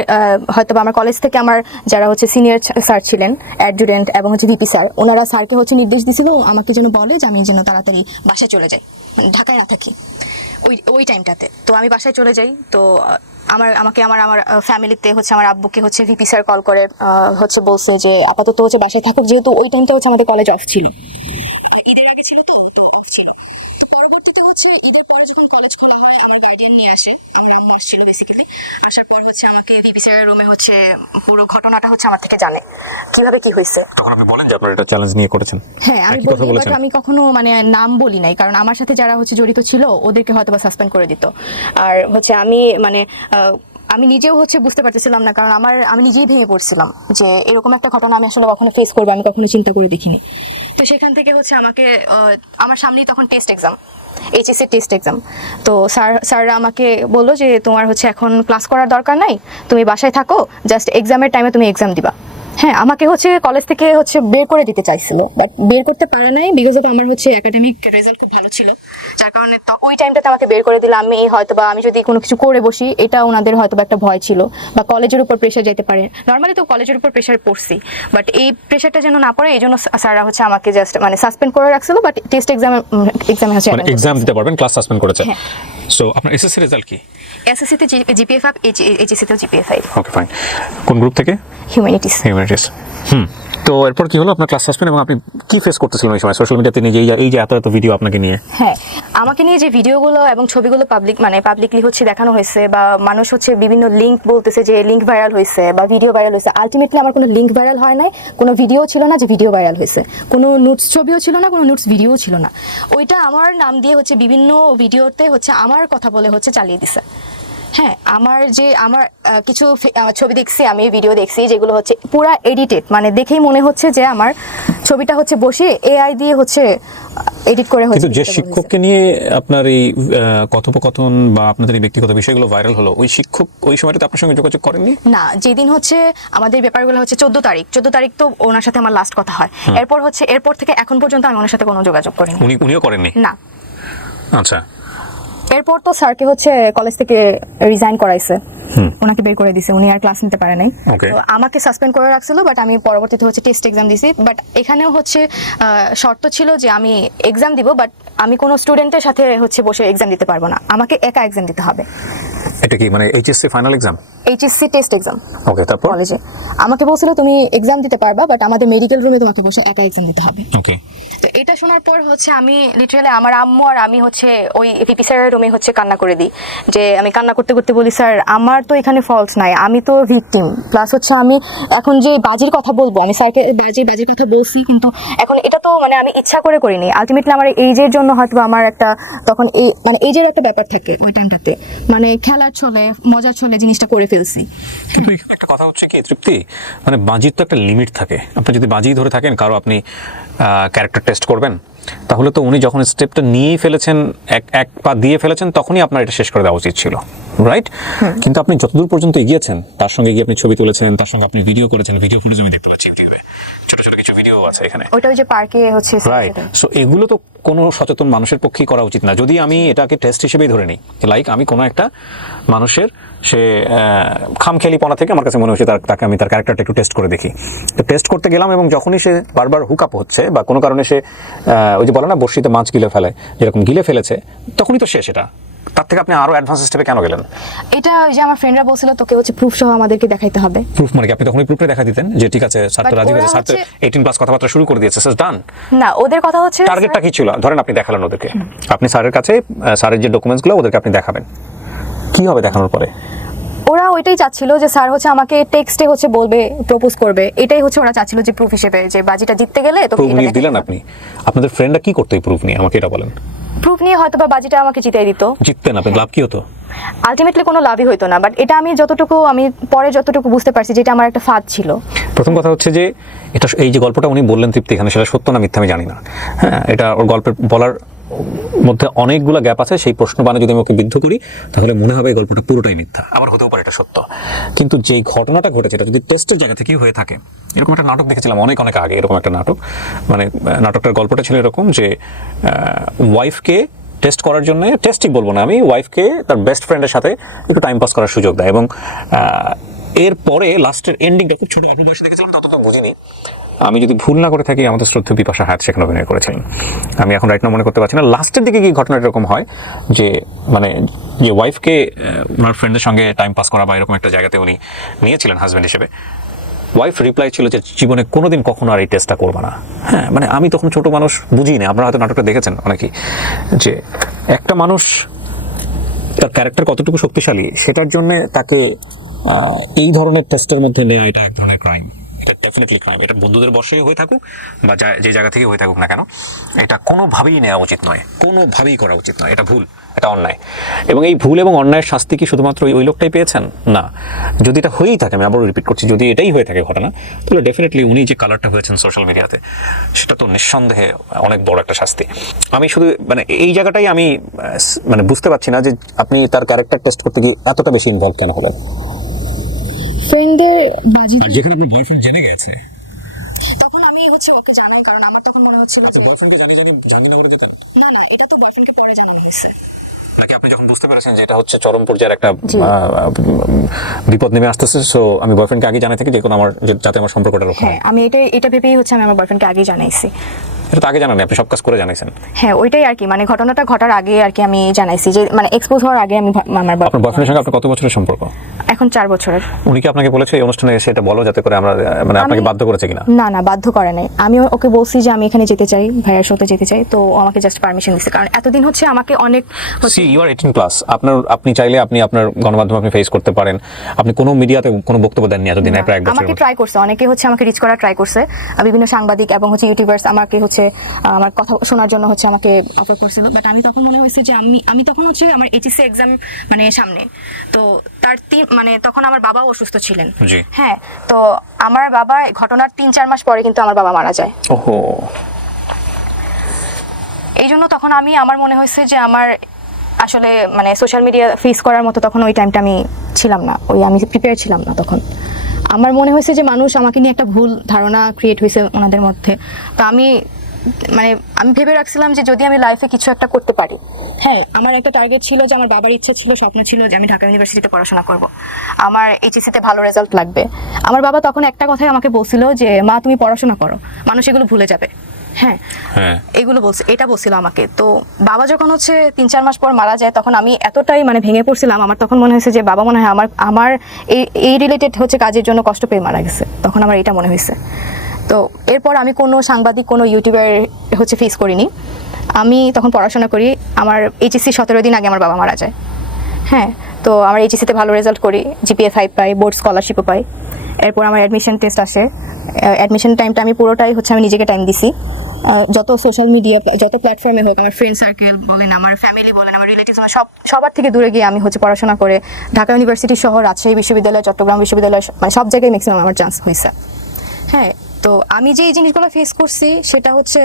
হয়তো আমার কলেজ থেকে আমার যারা হচ্ছে সিনিয়র স্যার ছিলেন, অ্যাডজুডেন্ট এবং হচ্ছে ভিপি স্যার, ওনারা স্যারকে হচ্ছে নির্দেশ দিয়েছিল আমাকে যেন বলে যে আমি যেন তাড়াতাড়ি বাসায় চলে যাই, মানে ঢাকায় না থাকি ওই টাইমটাতে। তো আমি বাসায় চলে যাই। তো আমাকে আমার ফ্যামিলিতে হচ্ছে আমার আব্বুকে হচ্ছে ভিপি স্যার কল করে হচ্ছে বলছে যে আপাতত হচ্ছে বাসায় থাকুক, যেহেতু ওই টাইমটা হচ্ছে আমাদের কলেজ অফ ছিল, ঈদের আগে ছিল, তো অফ ছিল। তো পরবর্তীতে হচ্ছে ঈদের পরে যখন কলেজ খোলা হয়, আমার গার্ডিয়ান নিয়ে আসে, আমার আম্মু আসছিল বেসিক্যালি। আসার পর হচ্ছে আমাকে ভিপি স্যারের রুমে হচ্ছে পুরো ঘটনাটা হচ্ছে আমার থেকে জানে কিভাবে কি হয়েছে। তখন আপনি বলেন যে আপনারা এটা চ্যালেঞ্জ নিয়ে করেছেন? হ্যাঁ, আমি বলি, বাট আমি কখনো মানে নাম বলি নাই, কারণ আমার সাথে যারা হচ্ছে জড়িত ছিল ওদেরকে হয়তো বা সাসপেন্ড করে দিত। আর হচ্ছে আমি মানে আমি নিজেও হচ্ছে বুঝতে পারতেছিলাম না, কারণ আমি নিজেই ভেঙে পড়ছিলাম যে এরকম একটা ঘটনা আমি আসলে কখনো ফেস করবো, আমি কখনো চিন্তা করে দেখিনি। তো সেখান থেকে হচ্ছে আমাকে আমার সামনেই তখন test exam, HSC test exam. তো স্যাররা আমাকে বললো যে তোমার হচ্ছে এখন ক্লাস করার দরকার নাই, তুমি বাসায় থাকো, জাস্ট এক্সামের টাইমে তুমি এক্সাম দিবা। হ্যাঁ, আমাকে হচ্ছে কলেজ থেকে হচ্ছে বের করে দিতে চাইছিল, বাট বের করতে পারে নাই, বিকজ অফ আমার হচ্ছে একাডেমিক রেজাল্ট খুব ভালো ছিল, যার কারণে ওই টাইমটাতে আমাকে বের করে দিলে আমি হয়তো বা আমি যদি কোনো কিছু করে বসি, এটা ওনাদের হয়তো বা একটা ভয় ছিল, বা কলেজের উপর প্রেশার যেতে পারে। নর্মালি তো কলেজের উপর প্রেশার পড়ছি, বাট এই প্রেশারটা যেন না পড়ে এই জন্য স্যাররা হচ্ছে আমাকে জাস্ট মানে সাসপেন্ড করে রাখছিল, বাট টেস্ট এক্সামে হচ্ছে মানে এক্সাম দিতে পারবেন, ক্লাস সাসপেন্ড করেছে। সো আপনার এসএসসি রেজাল্ট কি? এসএসসিতে জিপিএ 5, এইচএসসিতেও জিপিএ 5। ওকে, ফাইন। কোন গ্রুপ থেকে? হিউম্যানিটিস। তো এরপর কি হলো? আপনার ক্লাস সাসপেন্ড, এবং আপনি কি ফেস করতেছিলেন ওই সময় সোশ্যাল মিডিয়াতে নিয়ে, এই যে এত ভিডিও আপনাকে নিয়ে? হ্যাঁ, আমাকে নিয়ে যে ভিডিওগুলো এবং ছবিগুলো পাবলিকলি হচ্ছে দেখানো হয়েছে, বা মানুষ হচ্ছে বিভিন্ন লিঙ্ক বলতেছে যে লিঙ্ক ভাইরাল হয়েছে বা ভিডিও ভাইরাল হয়েছে। আলটিমেটলি আমার কোনো লিঙ্ক ভাইরাল হয় নাই, কোনো ভিডিও ছিল না যে ভিডিও ভাইরাল হয়েছে, কোনো নোটস ছবিও ছিল না, কোনো নোটস ভিডিও ছিল না। ওইটা আমার নাম দিয়ে হচ্ছে বিভিন্ন ভিডিওতে হচ্ছে আমার কথা বলে হচ্ছে চালিয়ে দিছে। হ্যাঁ, আমার কিছু ছবি দেখছি, আমি ভিডিও দেখছি যেগুলো হচ্ছে পুরা এডিটেড, মানে দেখেই মনে হচ্ছে যে আমার ছবিটা হচ্ছে বসে এআই দিয়ে হচ্ছে এডিট করে হচ্ছে। কিন্তু যে শিক্ষককে নিয়ে আপনার এই কথোপকথন বা আপনাদের এই ব্যক্তিগত বিষয়গুলো ভাইরাল হলো, ওই শিক্ষক ওই সময়টাতে আপনার সঙ্গে যোগাযোগ করেননি? না, যেদিন হচ্ছে আমাদের ব্যাপারগুলো হচ্ছে 14 তারিখ তো ওনার সাথে আমার লাস্ট কথা হয়। এরপর থেকে এখন পর্যন্ত আমি ওনার সাথে কোনো যোগাযোগ করিনি। উনিও করেননি? না। আচ্ছা। এরপর তো স্যারকে হচ্ছে কলেজ থেকে রিজাইন করাইছে, ওনাকে বের করে দিছে, উনি আর ক্লাস নিতে পারে নাই। তো আমাকে সাসপেন্ড করে রাখছিল, বাট আমি পরবর্তীতে হচ্ছে টেস্ট এক্সাম দিছি। বাট এখানেও হচ্ছে শর্ত ছিল যে আমি এক্সাম দিব, বাট আমি কোনো স্টুডেন্টের সাথে হচ্ছে বসে এক্সাম দিতে পারবো না, আমাকে একা এক্সাম দিতে হবে। এটা কি মানে HSC final exam? HSC test exam. Okay, তারপর কলেজে আমাকে বলছিল তুমি এক্সাম দিতে পারবা, বাট আমাদের মেডিকেল রুমে তোমাকে বসে একা এক্সাম দিতে হবে। ওকে। তো এটা শোনার পর হচ্ছে আমি লিটারালি আমার আম্মু আর আমি হচ্ছে ওই ভিপি স্যারের রুমে হচ্ছে কান্না করে দিই, যে আমি কান্না করতে করতে বলি, স্যার আমার তো এখানে ফল্ট নাই, আমি তো ভিকটিম, প্লাস হচ্ছে আমি এখন যে বাজির কথা বলবো, আমি স্যারকে বাজির কথা বলছি, কিন্তু এখন এটা তো মানে আমি ইচ্ছা করে করিনি, আলটিমেটলি আমার এইজের জন্য হয়তো আমার একটা তখন এই মানে এইজের একটা ব্যাপার থাকে ওই টাইমটাতে, মানে খেলার ছলে মজার ছলে জিনিসটা করে ফেলছি। কিন্তু একটা কথা হচ্ছে কি তৃপ্তি, মানে বাজির তো একটা লিমিট থাকে। আপনি যদি বাজি ধরে থাকেন কারো আপনি ক্যারেক্টার টেস্ট করবেন, তাহলে তো উনি যখন স্টেপটা নিয়েই ফেলেছেন, এক পা দিয়ে ফেলেছেন, তখনই আপনার এটা শেষ করে দেওয়া উচিত ছিল, রাইট? কিন্তু আপনি যতদূর পর্যন্ত এগিয়েছেন, তার সঙ্গে গিয়ে আপনি ছবি তুলেছেন, তার সঙ্গে আপনি ভিডিও করেছেন, ভিডিও ফুটেজ আমি দেখতে পাচ্ছি ইউটিউবে, ছোট ছোট কিছু ভিডিও আছে এখানে, ওইটা ওই যে পার্কে হচ্ছে। রাইট। সো এগুলো তো কোনো সচেতন মানুষের পক্ষেই করা উচিত না। যদি আমি এটাকে টেস্ট হিসেবেই ধরে নিই, লাইক আমি কোনো একটা মানুষের সে খামখেয়ালিপনা থেকে আমার কাছে মনে হচ্ছে তাকে আমি তার ক্যারেক্টারটা একটু টেস্ট করে দেখি। তো টেস্ট করতে গেলাম, এবং যখনই সে বারবার হুক আপ হচ্ছে বা কোনো কারণে সে ওই যে বলে না বড়শিতে মাছ গিলে ফেলে, যেরকম গিলে ফেলেছে, তখনই তো শেষ এটা। তার থেকে আপনি আরো অ্যাডভান্স স্টেপে কেন গেলেন? এটা যে আমার ফ্রেন্ডরা বলছিল তোকে হচ্ছে প্রুফ সহ আমাদেরকে দেখাইতে হবে। প্রুফ মানে কি? আপনি তখনই প্রুফটা দেখা দিতেন যে ঠিক আছে স্যার তো রাজি হয়েছে, স্যার তো 18+ কথাবার্তা শুরু করে দিয়েছে, স্যার ডান। না, ওদের কথা হচ্ছে টার্গেটটা কি ছিল? ধরেন আপনি দেখালেন ওদেরকে, আপনি স্যারের কাছে স্যারের যে ডকুমেন্টসগুলো ওদেরকে আপনি দেখাবেন, কি হবে দেখানোর পরে? ওরা ওইটাই চাচ্ছিল যে স্যার হচ্ছে আমাকে টেক্সটে হচ্ছে বলবে, প্রপোজ করবে, এটাই হচ্ছে ওরা চাচ্ছিল যে প্রুফ হিসেবে, যে বাজিটা জিততে গেলে তো প্রুফ নিয়ে দিলেন আপনি। আপনাদের ফ্রেন্ডরা কি করতো এই প্রুফ নিয়ে, আমাকে এটা বলেন। প্রুফ নিয়ে হয়তো বা বাজিটা আমাকে জিতাই দিত। জিততেন আপনি, লাভ কি হতো? আলটিমেটলি কোনো লাভই হতো না, বাট এটা আমি পরে যতটুকু বুঝতে পারছি যেটা আমার একটা ফাঁদ ছিল। প্রথম কথা হচ্ছে যে এটা এই যে গল্পটা উনি বললেন তৃপ্তি এখানে, সেটা সত্য না মিথ্যা আমি জানি না। হ্যাঁ, এটা ওর গল্পের বলার মধ্যে অনেকগুলো গ্যাপ আছে, সেই প্রশ্ন বানে যদি আমি ওকে বিদ্ধ করি তাহলে মনে হবে এই গল্পটা পুরোটাই মিথ্যা, আবার হতেও পারে এটা সত্য। কিন্তু যেই ঘটনাটা ঘটেছে এটা যদি টেস্টের জায়গা থেকেই হয়ে থাকে, এরকম একটা নাটক দেখেছিলাম অনেক অনেক আগে, এরকম একটা নাটক, মানে নাটকটার গল্পটা ছিল এরকম যে ওয়াইফকে টেস্ট করার জন্য, টেস্ট ঠিক বলবো না আমি, ওয়াইফকে তার বেস্ট ফ্রেন্ডের সাথে একটু টাইম পাস করার সুযোগ দেয় এবং এরপরে লাস্টের এন্ডিংটা খুব ছোট অল্প বয়সে দেখেছিলাম, ততটা বুঝিনি। আমি যদি ভুল না করে থাকি আমাদের শ্রদ্ধেয় বিপাশা হায়াত সেখানে অভিনয় করেছিলেন, আমি এখন রাইট নাও মনে করতে পারছি না। লাস্টের দিকে কি ঘটনাটা এরকম হয় যে মানে যে ওয়াইফকে ওনার ফ্রেন্ডের সঙ্গে টাইম পাস করা বা এরকম একটা জায়গাতে উনি নিয়েছিলেন হাজব্যান্ড হিসেবে, ওয়াইফ রিপ্লাই ছিল যে জীবনে কোনোদিন কখনো আর এই টেস্টটা করবে না। হ্যাঁ, মানে আমি তখন ছোট মানুষ বুঝি না, আপনারা হয়তো নাটকটা দেখেছেন অনেকেই, যে একটা মানুষ তার ক্যারেক্টার কতটুকু শক্তিশালী সেটার জন্য তাকে এই ধরনের টেস্টের মধ্যে নেওয়া এটা এক ধরনের ক্রাইম, এটা ডেফিনেটলি ক্রাইম। এটা বন্ধুদের বসেই হয়ে থাকুক বা যে জায়গা থেকে হয়ে থাকুক না কেন, এটা কোনোভাবেই নেওয়া উচিত নয়, কোনোভাবেই করা উচিত নয়, এটা ভুল, এটা অন্যায়। এবং এই ভুল এবং অন্যায়ের শাস্তি কি শুধুমাত্র ওই লোকটাই পেয়েছেন? না, যদি এটা হয়েই থাকে, আমি আবারও রিপিট করছি, যদি এটাই হয়ে থাকে ঘটনা, তাহলে ডেফিনেটলি উনি যে কালারটা হয়েছেন সোশ্যাল মিডিয়াতে, সেটা তো নিঃসন্দেহে অনেক বড় একটা শাস্তি। আমি শুধু মানে এই জায়গাটাই আমি মানে বুঝতে পারছি না যে আপনি তার ক্যারেক্টার টেস্ট করতে গিয়ে এতটা বেশি ইনভলভ কেন হলেন। ফ্রেন্ডদের বাজি যেখানে আপনার বয়ফ্রেন্ড জেনে গেছে, তখন আমি হচ্ছে ওকে জানাই, কারণ আমার তখন মনে হচ্ছিল যে বয়ফ্রেন্ডকে জানি ঝাঙ্গিনগরে দিতেন না, এটা তো বয়ফ্রেন্ডকে পরে জানানো হয়েছে। নাকি আপনি যখন বুঝতে পেরেছেন যে এটা হচ্ছে চরম পর্যায়ের একটা বিপদ নেমে আসতেছে, সো আমি বয়ফ্রেন্ডকে আগে জানাই থাকি যে কোনো আমার যাতে আমার সম্পর্কটা রক্ষা হয়? হ্যাঁ, আমি এটা ভেবেই হচ্ছে আমি আমার বয়ফ্রেন্ডকে আগেই জানাইছি। এটা তো আগে জানান, আপনি সব কাজ করে জানাইছেন। হ্যাঁ, ওইটাই আর কি, মানে ঘটনাটা ঘটার আগে আর কি আমি জানাইছি, যে মানে এক্সপোজ হওয়ার আগে আমি আমার আপনার বয়ফ্রেন্ডের সঙ্গে আপনার কত বছরের সম্পর্ক? এখন 4 বছরের। উনি কি আপনাকে বলেছে এই অনুষ্ঠানে এসে এটা বলো, যাতে করে আমরা মানে আপনাকে বাধ্য করেছে কিনা? না, বাধ্য করে নাই। আমি ওকে বলছি যে আমি এখানে যেতে চাই, ভাইয়ার শোতে যেতে চাই, তো ও আমাকে জাস্ট পারমিশন দিচ্ছে, কারণ এতদিন হচ্ছে আমাকে অনেক সি ইউ আর 18 প্লাস, আপনি চাইলে আপনি আপনার গণমাধ্যমে আপনি ফেস করতে পারেন। আপনি কোনো মিডিয়াতে কোনো বক্তব্য দেননি এতদিন, প্রায় 1 বছর। আমাকে ট্রাই করছে, অনেকে হচ্ছে আমাকে রিচ করার ট্রাই করছে, বিভিন্ন সাংবাদিক এবং হচ্ছে ইউটিউবার্স আমাকে হচ্ছে আমার কথা শোনার জন্য হচ্ছে আমাকে অফার করছিল, বাট আমি তখন মনে হয়েছে যে আমি তখন হচ্ছে আমার এইচএসসি এক্সাম মানে সামনে, তো তার মানে তখন আমার বাবাও অসুস্থ ছিলেন। হ্যাঁ, তো আমার বাবা ঘটনার 3-4 মাস পরে কিন্তু আমার বাবা মারা যায়। ওহো। এই জন্য তখন আমার মনে হয়েছে যে আমার আসলে মানে সোশ্যাল মিডিয়া ফেস করার মতো তখন ওই টাইমটা আমি ছিলাম না, আমি প্রিপেয়ার ছিলাম না তখন। আমার মনে হয়েছে যে মানুষ আমাকে নিয়ে একটা ভুল ধারণা ক্রিয়েট হয়েছে ওনাদের মধ্যে, তো আমি ভেবে রাখছিলাম যে যদি আমি লাইফে কিছু একটা করতে পারি। হ্যাঁ, আমার একটা টার্গেট ছিল যে আমার বাবার ইচ্ছা ছিল, স্বপ্ন ছিল যে আমি ঢাকা ইউনিভার্সিটিতে পড়াশোনা করব, আমার এইচএসসিতে ভালো রেজাল্ট লাগবে। আমার বাবা তখন একটা কথাই আমাকে বলছিল যে মা তুমি পড়াশোনা করো, মানুষ এগুলো ভুলে যাবে। হ্যাঁ, এগুলো এটা বলছিল আমাকে। তো বাবা যখন হচ্ছে 3-4 মাস পর মারা যায়, তখন আমি এতটাই মানে ভেঙে পড়ছিলাম, আমার তখন মনে হয়েছে যে বাবা মনে হয় আমার এই রিলেটেড হচ্ছে কাজের জন্য কষ্ট পেয়ে মারা গেছে, তখন আমার এটা মনে হয়েছে। তো এরপর আমি কোনো সাংবাদিক কোনো ইউটিউবার হচ্ছে ফেস করিনি, আমি তখন পড়াশোনা করি। আমার এইচএসসি 17 দিন আগে আমার বাবা মারা যায়। হ্যাঁ, তো আমার এইচএসসিতে ভালো রেজাল্ট করি, জিপিএ 5 পাই, বোর্ড স্কলারশিপও পাই। এরপর আমার অ্যাডমিশন টেস্ট আসে, অ্যাডমিশন টাইমটা আমি পুরোটাই হচ্ছে আমি নিজেকে টাইম দিছি, যত সোশ্যাল মিডিয়া যত প্ল্যাটফর্মে হোক, আমার ফ্রেন্ড সার্কেল বলেন, আমার ফ্যামিলি বলেন, আমার রিলেটিভস, আমার সবার থেকে দূরে গিয়ে আমি হচ্ছে পড়াশোনা করে ঢাকা ইউনিভার্সিটি সহ রাজশাহী বিশ্ববিদ্যালয়, চট্টগ্রাম বিশ্ববিদ্যালয়, মানে সব জায়গায় ম্যাক্সিমাম আমার চান্স হয়েছে। হ্যাঁ, তো আমি যে এই জিনিসগুলো ফেস করছি সেটা হচ্ছে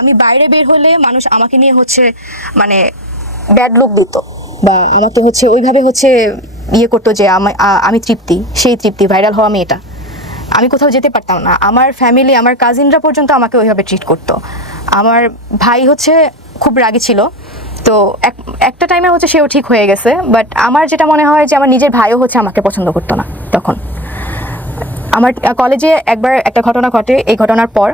আমি বাইরে বের হলে মানুষ আমাকে নিয়ে হচ্ছে মানে ব্যাড লুক দিত, বা আমাকে হচ্ছে ওইভাবে হচ্ছে ইয়ে করতো যে আমি সেই তৃপ্তি ভাইরাল হওয়া মেয়েটা। আমি কোথাও যেতে পারতাম না, আমার ফ্যামিলি, আমার কাজিনরা পর্যন্ত আমাকে ওইভাবে ট্রিট করতো। আমার ভাই হচ্ছে খুব রাগী ছিল, তো একটা টাইমে হচ্ছে সেও ঠিক হয়ে গেছে, বাট আমার যেটা মনে হয় যে আমার নিজের ভাইও হচ্ছে আমাকে পছন্দ করতো না তখন। আমার কলেজে একবার একটা ঘটনা ঘটে, এই ঘটনার পর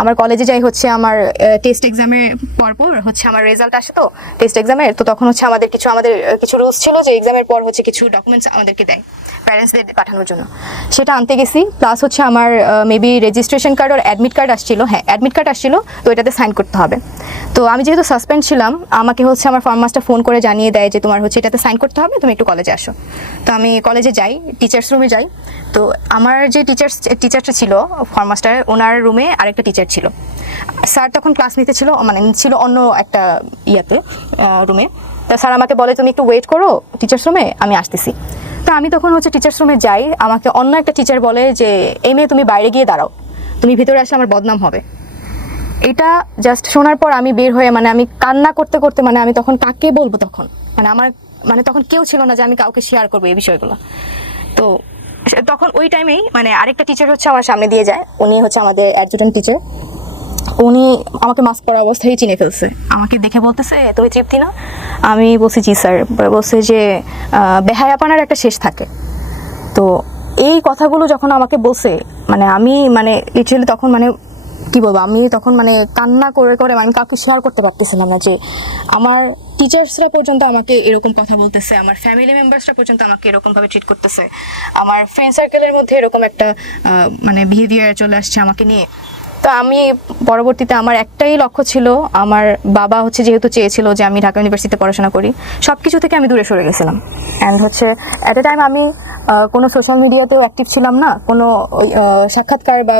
আমার কলেজে যাই হচ্ছে আমার টেস্ট এক্সামের পরপর হচ্ছে আমার রেজাল্ট আসে, তো টেস্ট এক্সামের, তো তখন হচ্ছে আমাদের কিছু রুলস ছিল যে এক্সামের পর হচ্ছে কিছু ডকুমেন্টস আমাদেরকে দেয় প্যারেন্টসদের পাঠানোর জন্য, সেটা আনতে গেছি। প্লাস হচ্ছে আমার মেবি রেজিস্ট্রেশন কার্ড আর অ্যাডমিট কার্ড আসছিল, হ্যাঁ অ্যাডমিট কার্ড আসছিল, তো এটাতে সাইন করতে হবে। তো আমি যেহেতু সাসপেন্ড ছিলাম, আমাকে হচ্ছে আমার ফর্ম মাস্টার ফোন করে জানিয়ে দেয় যে তোমার হচ্ছে এটাতে সাইন করতে হবে, তুমি একটু কলেজে আসো। তো আমি কলেজে যাই, টিচার্স রুমে যাই। তো আমার যে টিচারটা ছিল ফর্ম মাস্টার, ওনার রুমে আরেকটা টিচার ছিল। স্যার তখন ক্লাস নিতে ছিল, মানে ছিল অন্য একটা রুমে। তা স্যার আমাকে বলে তুমি একটু ওয়েট করো টিচার্স রুমে, আমি আসতেছি। তো আমি তখন হচ্ছে টিচার্স রুমে যাই, আমাকে অন্য একটা টিচার বলে যে এই মেয়ে তুমি বাইরে গিয়ে দাঁড়াও, তুমি ভিতরে আসলে আমার বদনাম হবে। এটা জাস্ট শোনার পর আমি বের হয়ে মানে আমি কান্না করতে করতে মানে আমি তখন কাকে বলবো, তখন মানে আমার মানে তখন কেউ ছিল না যে আমি কাউকে শেয়ার করবো এই বিষয়গুলো। তো তখন ওই টাইমেই মানে আরেকটা টিচার হচ্ছে আমার সামনে দিয়ে যায়, উনি হচ্ছে আমাদের অ্যাডজুটেন্ট টিচার। উনি আমাকে মাস্ক পরা অবস্থায় চিনে ফেলছে, আমাকে দেখে বলতেছে তুমি তৃপ্তি না? আমি বলছি জি স্যার। বলছে যে বেহায়াপনার একটা শেষ থাকে। তো এই কথাগুলো যখন আমাকে বলছে মানে আমি মানে লিটারালি তখন মানে কি বলবো, আমি তখন মানে কান্না করে করে আমি কাউকে শেয়ার করতে পারতেছিলাম না যে আমার টিচার্সরা পর্যন্ত আমাকে এরকম কথা বলতেছে, আমার ফ্যামিলি মেম্বার্সরা পর্যন্ত আমাকে এরকমভাবে ট্রিট করতেছে, আমার ফ্রেন্ড সার্কেলের মধ্যে এরকম একটা মানে বিহেভিয়ার চলে আসছে আমাকে নিয়ে। তো আমি পরবর্তীতে আমার একটাই লক্ষ্য ছিল, আমার বাবা হচ্ছে যেহেতু চেয়েছিল যে আমি ঢাকা ইউনিভার্সিটিতে পড়াশোনা করি, সব কিছু থেকে আমি দূরে সরে গেছিলাম। অ্যান্ড হচ্ছে অ্যাট এ টাইম আমি কোনো সোশ্যাল মিডিয়াতেও অ্যাক্টিভ ছিলাম না, কোনো সাক্ষাৎকার বা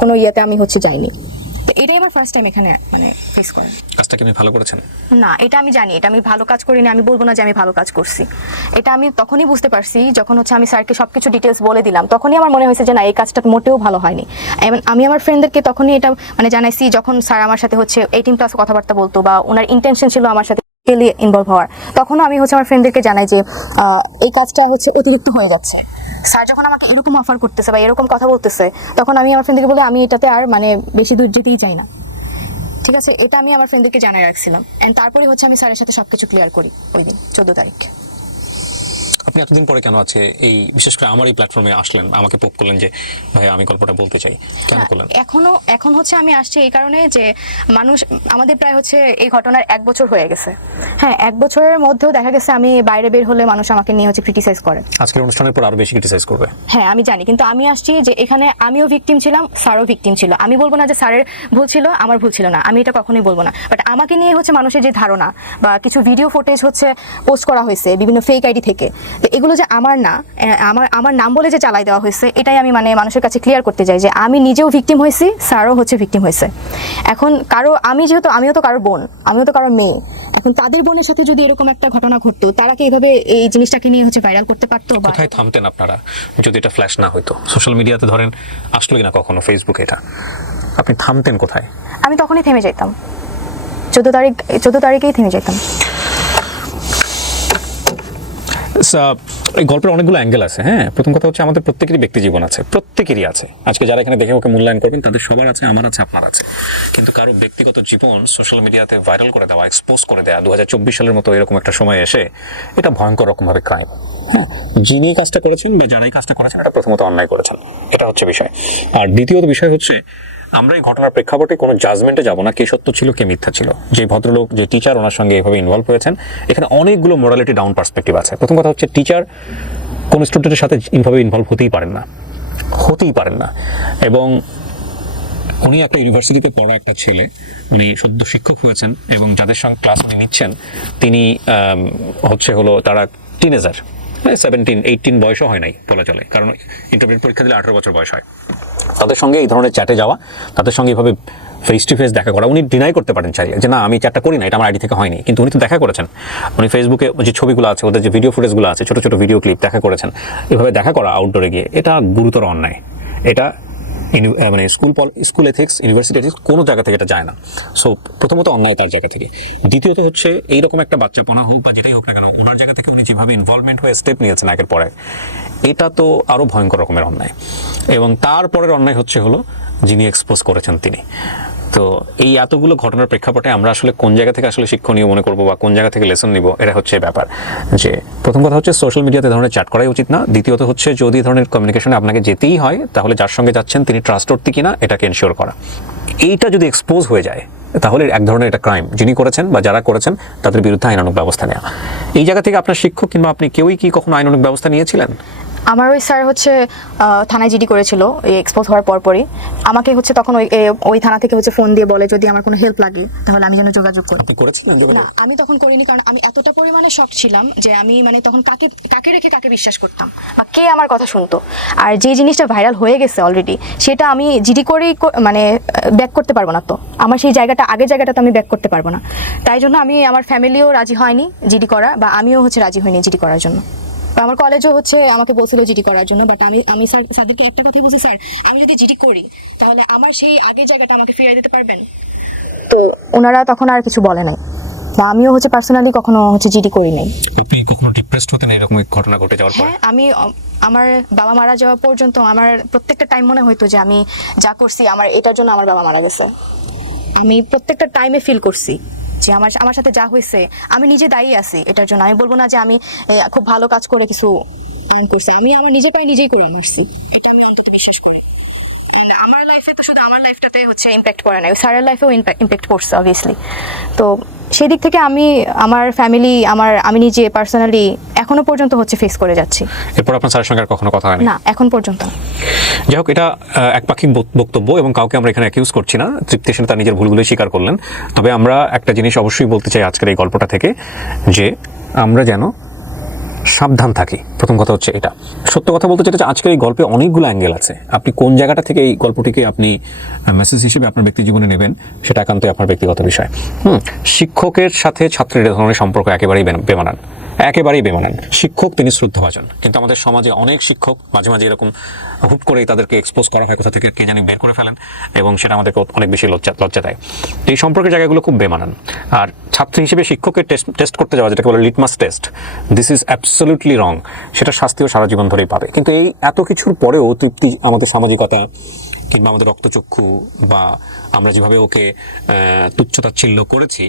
কোনো ইয়েতে আমি হচ্ছে যাইনি। তো এটাই আমার ফার্স্ট টাইম এখানে মানে ফেস করেন। কাজটা কি আপনি ভালো করেছেন? না, এটা আমি জানি এটা আমি ভালো কাজ করিনি, আমি বলবো না যে আমি ভালো কাজ করছি। এটা আমি তখনই বুঝতে পারছি যখন হচ্ছে আমি স্যারকে সব কিছু ডিটেলস বলে দিলাম, তখনই আমার মনে হয়েছে যে না এই কাজটা মোটেও ভালো হয়নি। আমি আমার ফ্রেন্ডদেরকে তখনই এটা মানে জানাইছি যখন স্যার আমার সাথে হচ্ছে 18+ কথাবার্তা বলতো বা ওনার ইন্টেনশন ছিল আমার সাথে ইনভলভ হওয়ার, তখনও আমি হচ্ছে আমার ফ্রেন্ডদেরকে জানাই যে এই কাজটা হচ্ছে অতিরিক্ত হয়ে যাচ্ছে। স্যার যখন আমাকে এরকম অফার করতেছে বা এরকম কথা বলতেছে, তখন আমি আমার ফ্রেন্ডদেরকে বলে আমি এটাতে আর মানে বেশি দূর যেতেই চাই না। ঠিক আছে, এটা আমি আমার ফ্রেন্ডদেরকে জানাই রাখছিলাম। এন্ড তারপরে হচ্ছে আমি স্যারের সাথে সবকিছু ক্লিয়ার করি ওই দিন 14 তারিখ। আপনি এতদিন পরে কেন আছে এই বিশেষ করে আমার এই প্ল্যাটফর্মে আসলেন, আমাকে পোক করলেন যে ভাই আমি গল্পটা বলতে চাই, কেন করলেন? এখন হচ্ছে আমি আসছি এই কারণে যে মানুষ আমাদের প্রায় হচ্ছে এই ঘটনার 1 বছর হয়ে গেছে। হ্যাঁ, 1 বছরের মধ্যেও দেখা গেছে আমি বাইরে বের হলে মানুষ আমাকে নিয়ে হচ্ছে ক্রিটিসাইজ করে। আজকের অনুষ্ঠানের পর আরো বেশি ক্রিটিসাইজ করবে। হ্যাঁ আমি জানি, কিন্তু আমি আসছি যে এখানে আমিও ভিকটিম ছিলাম, স্যারও ভিকটিম ছিল। আমি বলবো না যে স্যারের ভুল ছিল, আমার ভুল ছিল না, আমি এটা কখনোই বলবো না। বাট আমাকে নিয়ে হচ্ছে মানুষের যে ধারণা বা কিছু ভিডিও ফুটেজ হচ্ছে পোস্ট করা হয়েছে বিভিন্ন ফেক আইডি থেকে, তো এগুলো যে আমার না, আমার নাম বলে যে চালাই দেওয়া হয়েছে, এটাই আমি মানে মানুষের কাছে ক্লিয়ার করতে চাই যে আমি নিজেও ভিকটিম হয়েছি, স্যারও হচ্ছে ভিকটিম হয়েছে। এখন আমিও তো কারোর বোন, আমিও তো কারোর মেয়ে। এখন তাদের বোনের সাথে যদি এরকম একটা ঘটনা ঘটতো, তারা কি এইভাবে এই জিনিসটাকে নিয়ে হচ্ছে ভাইরাল করতে পারতো? বা কোথায় থামতেন আপনারা যদি এটা ফ্ল্যাশ না হইতো? সোশ্যাল মিডিয়াতে ধরেন আসলোই না কখনো ফেসবুকে, এটা আপনি থামতেন কোথায়? আমি তখনই থেমে যেতাম, 14 তারিখেই থেমে যেতাম। এই গল্পের অনেকগুলো অ্যাঙ্গেল আছে। হ্যাঁ, প্রথম কথা হচ্ছে আমাদের প্রত্যেকেরই ব্যক্তি জীবন আছে, প্রত্যেকেরই আছে। আজকে যারা এখানে দেখে ওকে মূল্যায়ন করবেন তাদের সবার আছে, আমার আছে, আপনার আছে। কিন্তু কারো ব্যক্তিগত জীবন সোশ্যাল মিডিয়াতে ভাইরাল করে দেওয়া, এক্সপোজ করে দেওয়া 2024 সালের মতো এরকম একটা সময় এসে, এটা ভয়ঙ্কর রকমভাবে ক্রাইম। হ্যাঁ, যিনি কাজটা করেছেন বা যারাই কাজটা করেছেন এটা প্রথমত অন্যায় করেছেন, এটা হচ্ছে বিষয়। আর দ্বিতীয়ত বিষয় হচ্ছে আমরা এই ঘটনার প্রেক্ষাপটে কোনো জাজমেন্টে যাব না কে সত্য ছিল কে মিথ্যা ছিল। যে ভদ্রলোক, যে টিচার ওনার সঙ্গে এভাবে ইনভলভ হয়েছেন, এখানে অনেকগুলো মোরালিটি ডাউন পার্সপেক্টিভ আছে। প্রথম কথা হচ্ছে টিচার কোন স্টুডেন্টের সাথে ইনভলভ হতেই পারেন না। এবং উনি একটা ইউনিভার্সিটিতে পড়া একটা ছেলে, উনি সদ্য শিক্ষক হয়েছেন এবং যাদের সঙ্গে ক্লাস উনি নিচ্ছেন তিনি তারা টিনেজার, 17-18 বয়সও হয় নাই বলা চলে, কারণ ইন্টারমিডিয়েট পরীক্ষা দিলে 18 বছর বয়স হয়। তাদের সঙ্গে এই ধরনের চ্যাটে যাওয়া, তাদের সঙ্গে এভাবে ফেস টু ফেস দেখা করা, উনি ডিনাই করতে পারেন চাইলে যে না আমি চ্যাটটা করি না, এটা আমার আইডি থেকে হয়নি, কিন্তু উনি তো দেখা করেছেন। উনি ফেসবুকে যে ছবিগুলো আছে, ওদের যে ভিডিও ফুটেজগুলো আছে, ছোট ছোট ভিডিও ক্লিপ দেখা করেছেন। এভাবে দেখা করা আউটডোরে গিয়ে, এটা গুরুতর অন্যায়। এটা মানে স্কুল এথিক্স, ইউনিভার্সিটি এথিক্স কোনো জায়গা থেকে এটা যায় না। সো প্রথমত অন্যায় তার জায়গা থেকে। দ্বিতীয়ত হচ্ছে এইরকম একটা বাচ্চাপনা হোক বা যেটাই হোক না কেন, ওনার জায়গা থেকে উনি যেভাবে ইনভলভমেন্ট হয়ে স্টেপ নিয়েছেন একের পর এক, এটা তো আরও ভয়ঙ্কর রকমের অন্যায়। এবং তারপরের অন্যায় হলো যিনি এক্সপোজ করেছেন তিনি। তো এই এতগুলো ঘটনার প্রেক্ষাপটে আমরা আসলে কোন জায়গা থেকে আসলে শিক্ষণীয় মনে করবো বা কোন জায়গা থেকে লেসন নিব, এটা হচ্ছে ব্যাপার। যে প্রথম কথা হচ্ছে সোশ্যাল মিডিয়াতে ধরনের চ্যাট করাই উচিত না। দ্বিতীয়ত হচ্ছে যদি ধরনের কমিউনিকেশনে আপনাকে যেতেই হয়, তাহলে যার সঙ্গে যাচ্ছেন তিনি ট্রাস্টওয়ার্থি কিনা এটাকে এনশিওর করা। এইটা যদি এক্সপোজ হয়ে যায় তাহলে এক ধরনের এটা ক্রাইম, যিনি করেছেন বা যারা করেছেন তাদের বিরুদ্ধে আইনানুগ ব্যবস্থা নেওয়া। এই জায়গা থেকে আপনার শিক্ষক কিংবা আপনি কেউই কি কখনো আইনানুগ ব্যবস্থা নিয়েছিলেন? আমার ওই স্যার হচ্ছে থানায় জিডি করেছিল এই এক্সপোজ হওয়ার পরপরই। আমাকে হচ্ছে তখন ওই থানা থেকে হচ্ছে ফোন দিয়ে বলে যদি আমার কোনো হেল্প লাগে তাহলে আমি যেন যোগাযোগ করি। আপনি করেছিলেন? না, আমি তখন করিনি, কারণ আমি এতটা পরিমাণে শক ছিলাম যে আমি মানে তখন কাকে রেখে কাকে বিশ্বাস করতাম বা কে আমার কথা শুনতো। আর যে জিনিসটা ভাইরাল হয়ে গেছে অলরেডি, সেটা আমি জিডি করেই মানে ব্যাক করতে পারবো না। তো আমার সেই আগের জায়গাটা তো আমি ব্যাক করতে পারবো না। তাই জন্য আমি, আমার ফ্যামিলিও রাজি হয়নি জিডি করা, বা আমিও হচ্ছে রাজি হয়নি জিডি করার জন্য। আমার কলেজও হচ্ছে আমাকে বলছিল জিডি করার জন্য, বাট আমি স্যারদেরকে একটা কথাই বলছি, স্যার আমি যদি জিডি করি তাহলে আমার সেই আগের জায়গাটা আমাকে ফিরিয়ে দিতে পারবেন? তো ওনারা তখন আর কিছু বলে নাই, বা আমিও হচ্ছে পার্সোনালি কখনো হচ্ছে জিডি করি নাই। আপনি কখনো ডিপ্রেসড হতেন এরকম ঘটনা ঘটে যাওয়ার পর? হ্যাঁ, আমি আমার বাবা মারা যাওয়া পর্যন্ত আমার প্রত্যেকটা টাইম মনে হইতো যে আমি যা করছি আমার এটার জন্য আমার বাবা মারা গেছে। আমি প্রত্যেকটা টাইমে ফিল করছি যে আমার সাথে যা হয়েছে আমি নিজে দায়ী আছি এটার জন্য। আমি বলবো না যে আমি খুব ভালো কাজ করে কিছু করছি, আমি আমার নিজের পায়ে নিজেই করে মারছি, এটা আমি অন্তত বিশ্বাস করি। And আমার লাইফে তো শুধু আমার লাইফটাতে হচ্ছে ইম্প্যাক্ট পড়ে না, স্যারের লাইফেও ইম্প্যাক্ট পড়ছে অবভিয়াসলি। তো সেই দিক থেকে আমি আমার ফ্যামিলি আমি নিজে পার্সোনালি এখনো পর্যন্ত হচ্ছে ফেস করে যাচ্ছি। এরপর আপনার স্যারের সঙ্গে আর কখনো কথা হয়নি? না, এখন পর্যন্ত না। যাই হোক, এটা একপাক্ষিক বক্তব্য এবং কাউকে আমরা এখানে অ্যাকিউজ করছি না। তৃপ্তি সেন তার নিজের ভুলগুলোই স্বীকার করলেন। তবে আমরা একটা জিনিস অবশ্যই বলতে চাই আজকের এই গল্পটা থেকে, যে আমরা যেন সাবধান থাকি। প্রথম কথা হচ্ছে এটা। সত্য কথা বলতে যেটা, আজকের এই গল্পে অনেকগুলো অ্যাঙ্গেল আছে। আপনি কোন জায়গাটা থেকে এই গল্পটিকে আপনি মেসেজ হিসেবে আপনার ব্যক্তি জীবনে নেবেন সেটা একান্তই আপনার ব্যক্তিগত বিষয়। শিক্ষকের সাথে ছাত্রের ধরনের সম্পর্ক একেবারেই বেমানান, একেবারেই বেমানান। শিক্ষক তিনি শ্রদ্ধাভাজন, কিন্তু আমাদের সমাজে অনেক শিক্ষক মাঝে মাঝে এরকম হুট করেই তাদেরকে এক্সপোজ করা হয়, কোথা থেকে কে জানি বের করে ফেলেন, এবং সেটা আমাদেরকে অনেক বেশি লজ্জা দেয়। তো এই সম্পর্কের জায়গাগুলো খুব বেমানান। আর ছাত্র হিসেবে শিক্ষকের টেস্ট করতে যাওয়া, যেটাকে বলে litmus test, this is absolutely রং। সেটা শাস্তিও সারা জীবন ধরেই পাবে। কিন্তু এই এত কিছুর পরেও তৃপ্তি আমাদের সামাজিকতা কিংবা আমাদের রক্তচক্ষু বা আমরা যেভাবে ওকে তুচ্ছতাচ্ছিল্য করেছি,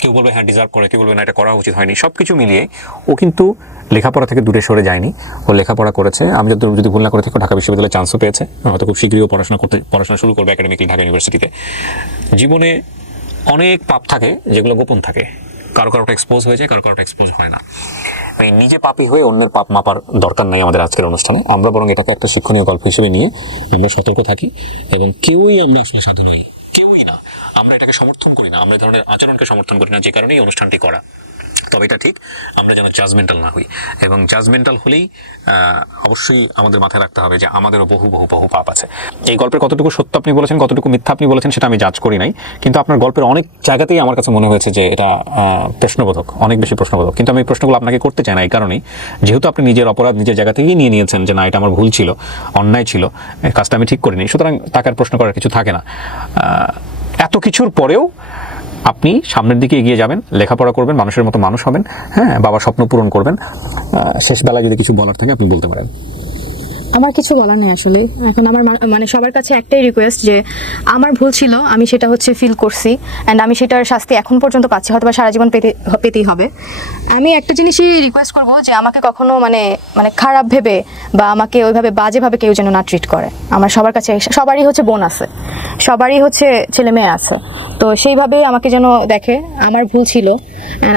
কেউ বলবে হ্যাঁ ডিজার্ভ করে, কেউ বলবে না এটা করা উচিত হয়নি, সব কিছু মিলিয়ে ও কিন্তু লেখাপড়া থেকে দূরে সরে যায়নি। ও লেখাপড়া করেছে। আমি যদি ভুল না করে থাকি, ঢাকা বিশ্ববিদ্যালয়ে চান্সও পেয়েছে। হয়তো খুব শীঘ্রই পড়াশোনা শুরু করবে একাডেমিকলি ঢাকা ইউনিভার্সিটিতে। জীবনে অনেক পাপ থাকে যেগুলো গোপন থাকে, কারোটা এক্সপোজ হয়ে যায়, কারোটা এক্সপোজ হয় না। নিজে পাপী হয়ে অন্যের পাপ মাপার দরকার নেই আমাদের আজকের অনুষ্ঠানে। আমরা বরং এটাকে একটা শিক্ষণীয় গল্প হিসেবে নিয়ে আমরা সতর্ক থাকি, এবং কেউই আমরা আসলে সাধু নই, কেউই না। আমরা এটাকে সমর্থন করি না, আমরা এই ধরনের আচরণকে সমর্থন করি না, যে কারণে এই অনুষ্ঠানটি করা। তবে এটা ঠিক, আমরা যেন জাজমেন্টাল না হই, এবং জাজমেন্টাল হলেই অবশ্যই আমাদের মাথায় রাখতে হবে যে আমাদেরও বহু বহু বহু পাপ আছে। এই গল্পের কতটুকু সত্য আপনি বলেছেন, কতটুকু মিথ্যা আপনি বলেছেন, সেটা আমি জাজ করি নাই। কিন্তু আপনার গল্পের অনেক জায়গাতেই আমার কাছে মনে হয়েছে যে এটা প্রশ্নবোধক, অনেক বেশি প্রশ্নবোধক। কিন্তু আমি এই প্রশ্নগুলো আপনাকে করতে চাই না এই কারণেই, যেহেতু আপনি নিজের অপরাধ নিজের জায়গা থেকেই নিয়ে নিয়েছেন যে না এটা আমার ভুল ছিল, অন্যায় ছিল, কাজটা আমি ঠিক করিনি, সুতরাং তাকে আর প্রশ্ন করার কিছু থাকে না। এত কিছুর পরেও আপনি সামনের দিকে এগিয়ে যাবেন, লেখাপড়া করবেন, মানুষের মতো মানুষ হবেন, হ্যাঁ, বাবার স্বপ্ন পূরণ করবেন। শেষ বেলায় যদি কিছু বলার থাকে আপনি বলতে পারেন। আমার কিছু বলার নেই আসলে। এখন আমার মানে সবার কাছে একটাই রিকোয়েস্ট যে আমার ভুল ছিল, আমি সেটা হচ্ছে ফিল করছি, অ্যান্ড আমি সেটার শাস্তি এখন পর্যন্ত পাচ্ছি, হয়তো বা সারা জীবন পেতেই হবে। আমি একটা জিনিসই রিকোয়েস্ট করবো যে আমাকে কখনো মানে খারাপ ভেবে বা আমাকে ওইভাবে বাজেভাবে কেউ যেন না ট্রিট করে। আমার সবার কাছে, সবারই হচ্ছে বোন আছে, সবারই হচ্ছে ছেলে মেয়ে আছে, তো সেইভাবেই আমাকে যেন দেখে। আমার ভুল ছিল,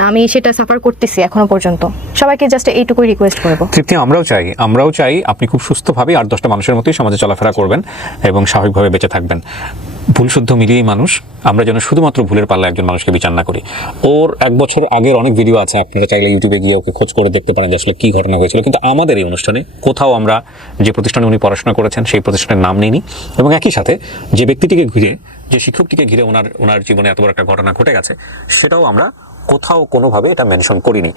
আমি সেটা সাফার করতেছি এখনো পর্যন্ত। সবাইকে জাস্ট এইটুকুই রিকোয়েস্ট করবো। তৃপ্তি, আমরাও চাই আপনি খুব সুস্থভাবে 8-10টা মানুষের মতোই সমাজে চলাফেরা করবেন এবং স্বাভাবিকভাবে বেঁচে থাকবেন। ভুল শুদ্ধ মিলিয়েই মানুষ, আমরা যেন শুধুমাত্র ভুলের পাল্লা একজন মানুষকে বিচার না করি। ওর 1 বছর আগের অনেক ভিডিও আছে, আপনারা চাইলে ইউটিউবে গিয়ে ওকে খোঁজ করে দেখতে পারেন যে আসলে কী ঘটনা হয়েছিল। কিন্তু আমাদের এই অনুষ্ঠানে কোথাও আমরা যে প্রতিষ্ঠানে উনি পড়াশোনা করেছেন সেই প্রতিষ্ঠানের নাম নিইনি, এবং একই সাথে যে ব্যক্তিটিকে ঘিরে, যে শিক্ষকটিকে ঘিরে ওনার জীবনে এত বড় একটা ঘটনা ঘটে গেছে, সেটাও আমরা কোথাও কোনোভাবে এটা মেনশন করিনি।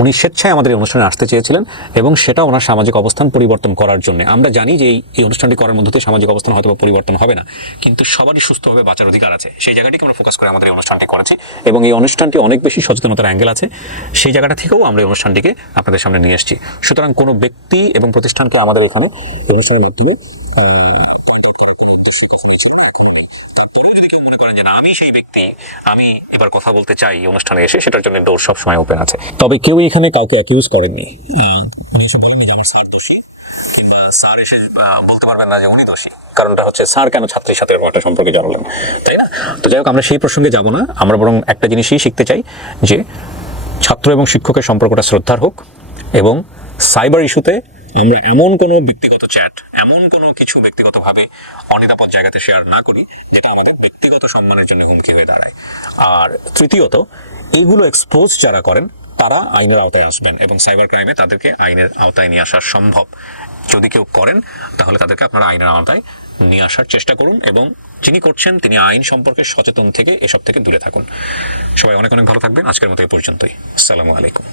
উনি স্বেচ্ছায় আমাদের এই অনুষ্ঠানে আসতে চেয়েছিলেন, এবং সেটা ওনার সামাজিক অবস্থান পরিবর্তন করার জন্য। আমরা জানি যে এই অনুষ্ঠানটি করার মধ্যে সামাজিক অবস্থান হয়তো পরিবর্তন হবে না, কিন্তু সবারই সুস্থভাবে বাঁচার অধিকার আছে, সেই জায়গাটিকে আমরা ফোকাস করে আমাদের এই অনুষ্ঠানটি করেছি, এবং এই অনুষ্ঠানটি অনেক বেশি সচেতনতার অ্যাঙ্গেল আছে, সেই জায়গাটা থেকেও আমরা এই অনুষ্ঠানটিকে আপনাদের সামনে নিয়ে এসেছি। সুতরাং কোনো ব্যক্তি এবং প্রতিষ্ঠানকে আমাদের এখানে অনুষ্ঠানের মাধ্যমে আমি সেই ব্যক্তি, আমি এবার কথা বলতে চাই অনুষ্ঠানে এসে, সেটার জন্য ডোর সব সময় ওপেন আছে। তবে কেউ এখানে কাউকে অ্যাকিউজ করেননি। স্যার এসে বলতে পারবেন না যে উনি দোষী, কারণটা হচ্ছে স্যার কেন ছাত্রীর সাথে একটা সম্পর্কে জানালেন, তাই না? তো যাই হোক, আমরা সেই প্রসঙ্গে যাব না। আমরা বরং একটা জিনিসই শিখতে চাই যে ছাত্র এবং শিক্ষকের সম্পর্কটা শ্রদ্ধার হোক, এবং সাইবার ইস্যুতে আমরা এমন কোনো ব্যক্তিগত চ্যাট, এমন কোনো কিছু ব্যক্তিগতভাবে অনিরাপদ জায়গাতে শেয়ার না করি যেটা আমাদের ব্যক্তিগত সম্মানের জন্য হুমকি হয়ে দাঁড়ায়। আর তৃতীয়ত, এইগুলো এক্সপোজ যারা করেন তারা আইনের আওতায় আসবেন, এবং সাইবার ক্রাইমে তাদেরকে আইনের আওতায় নিয়ে আসা সম্ভব। যদি কেউ করেন তাহলে তাদেরকে আপনারা আইনের আওতায় নিয়ে আসার চেষ্টা করুন, এবং যিনি করছেন তিনি আইন সম্পর্কে সচেতন থেকে এসব থেকে দূরে থাকুন। সবাই অনেক অনেক ভালো থাকবেন। আজকের মতো এই পর্যন্তই। আসসালামু আলাইকুম।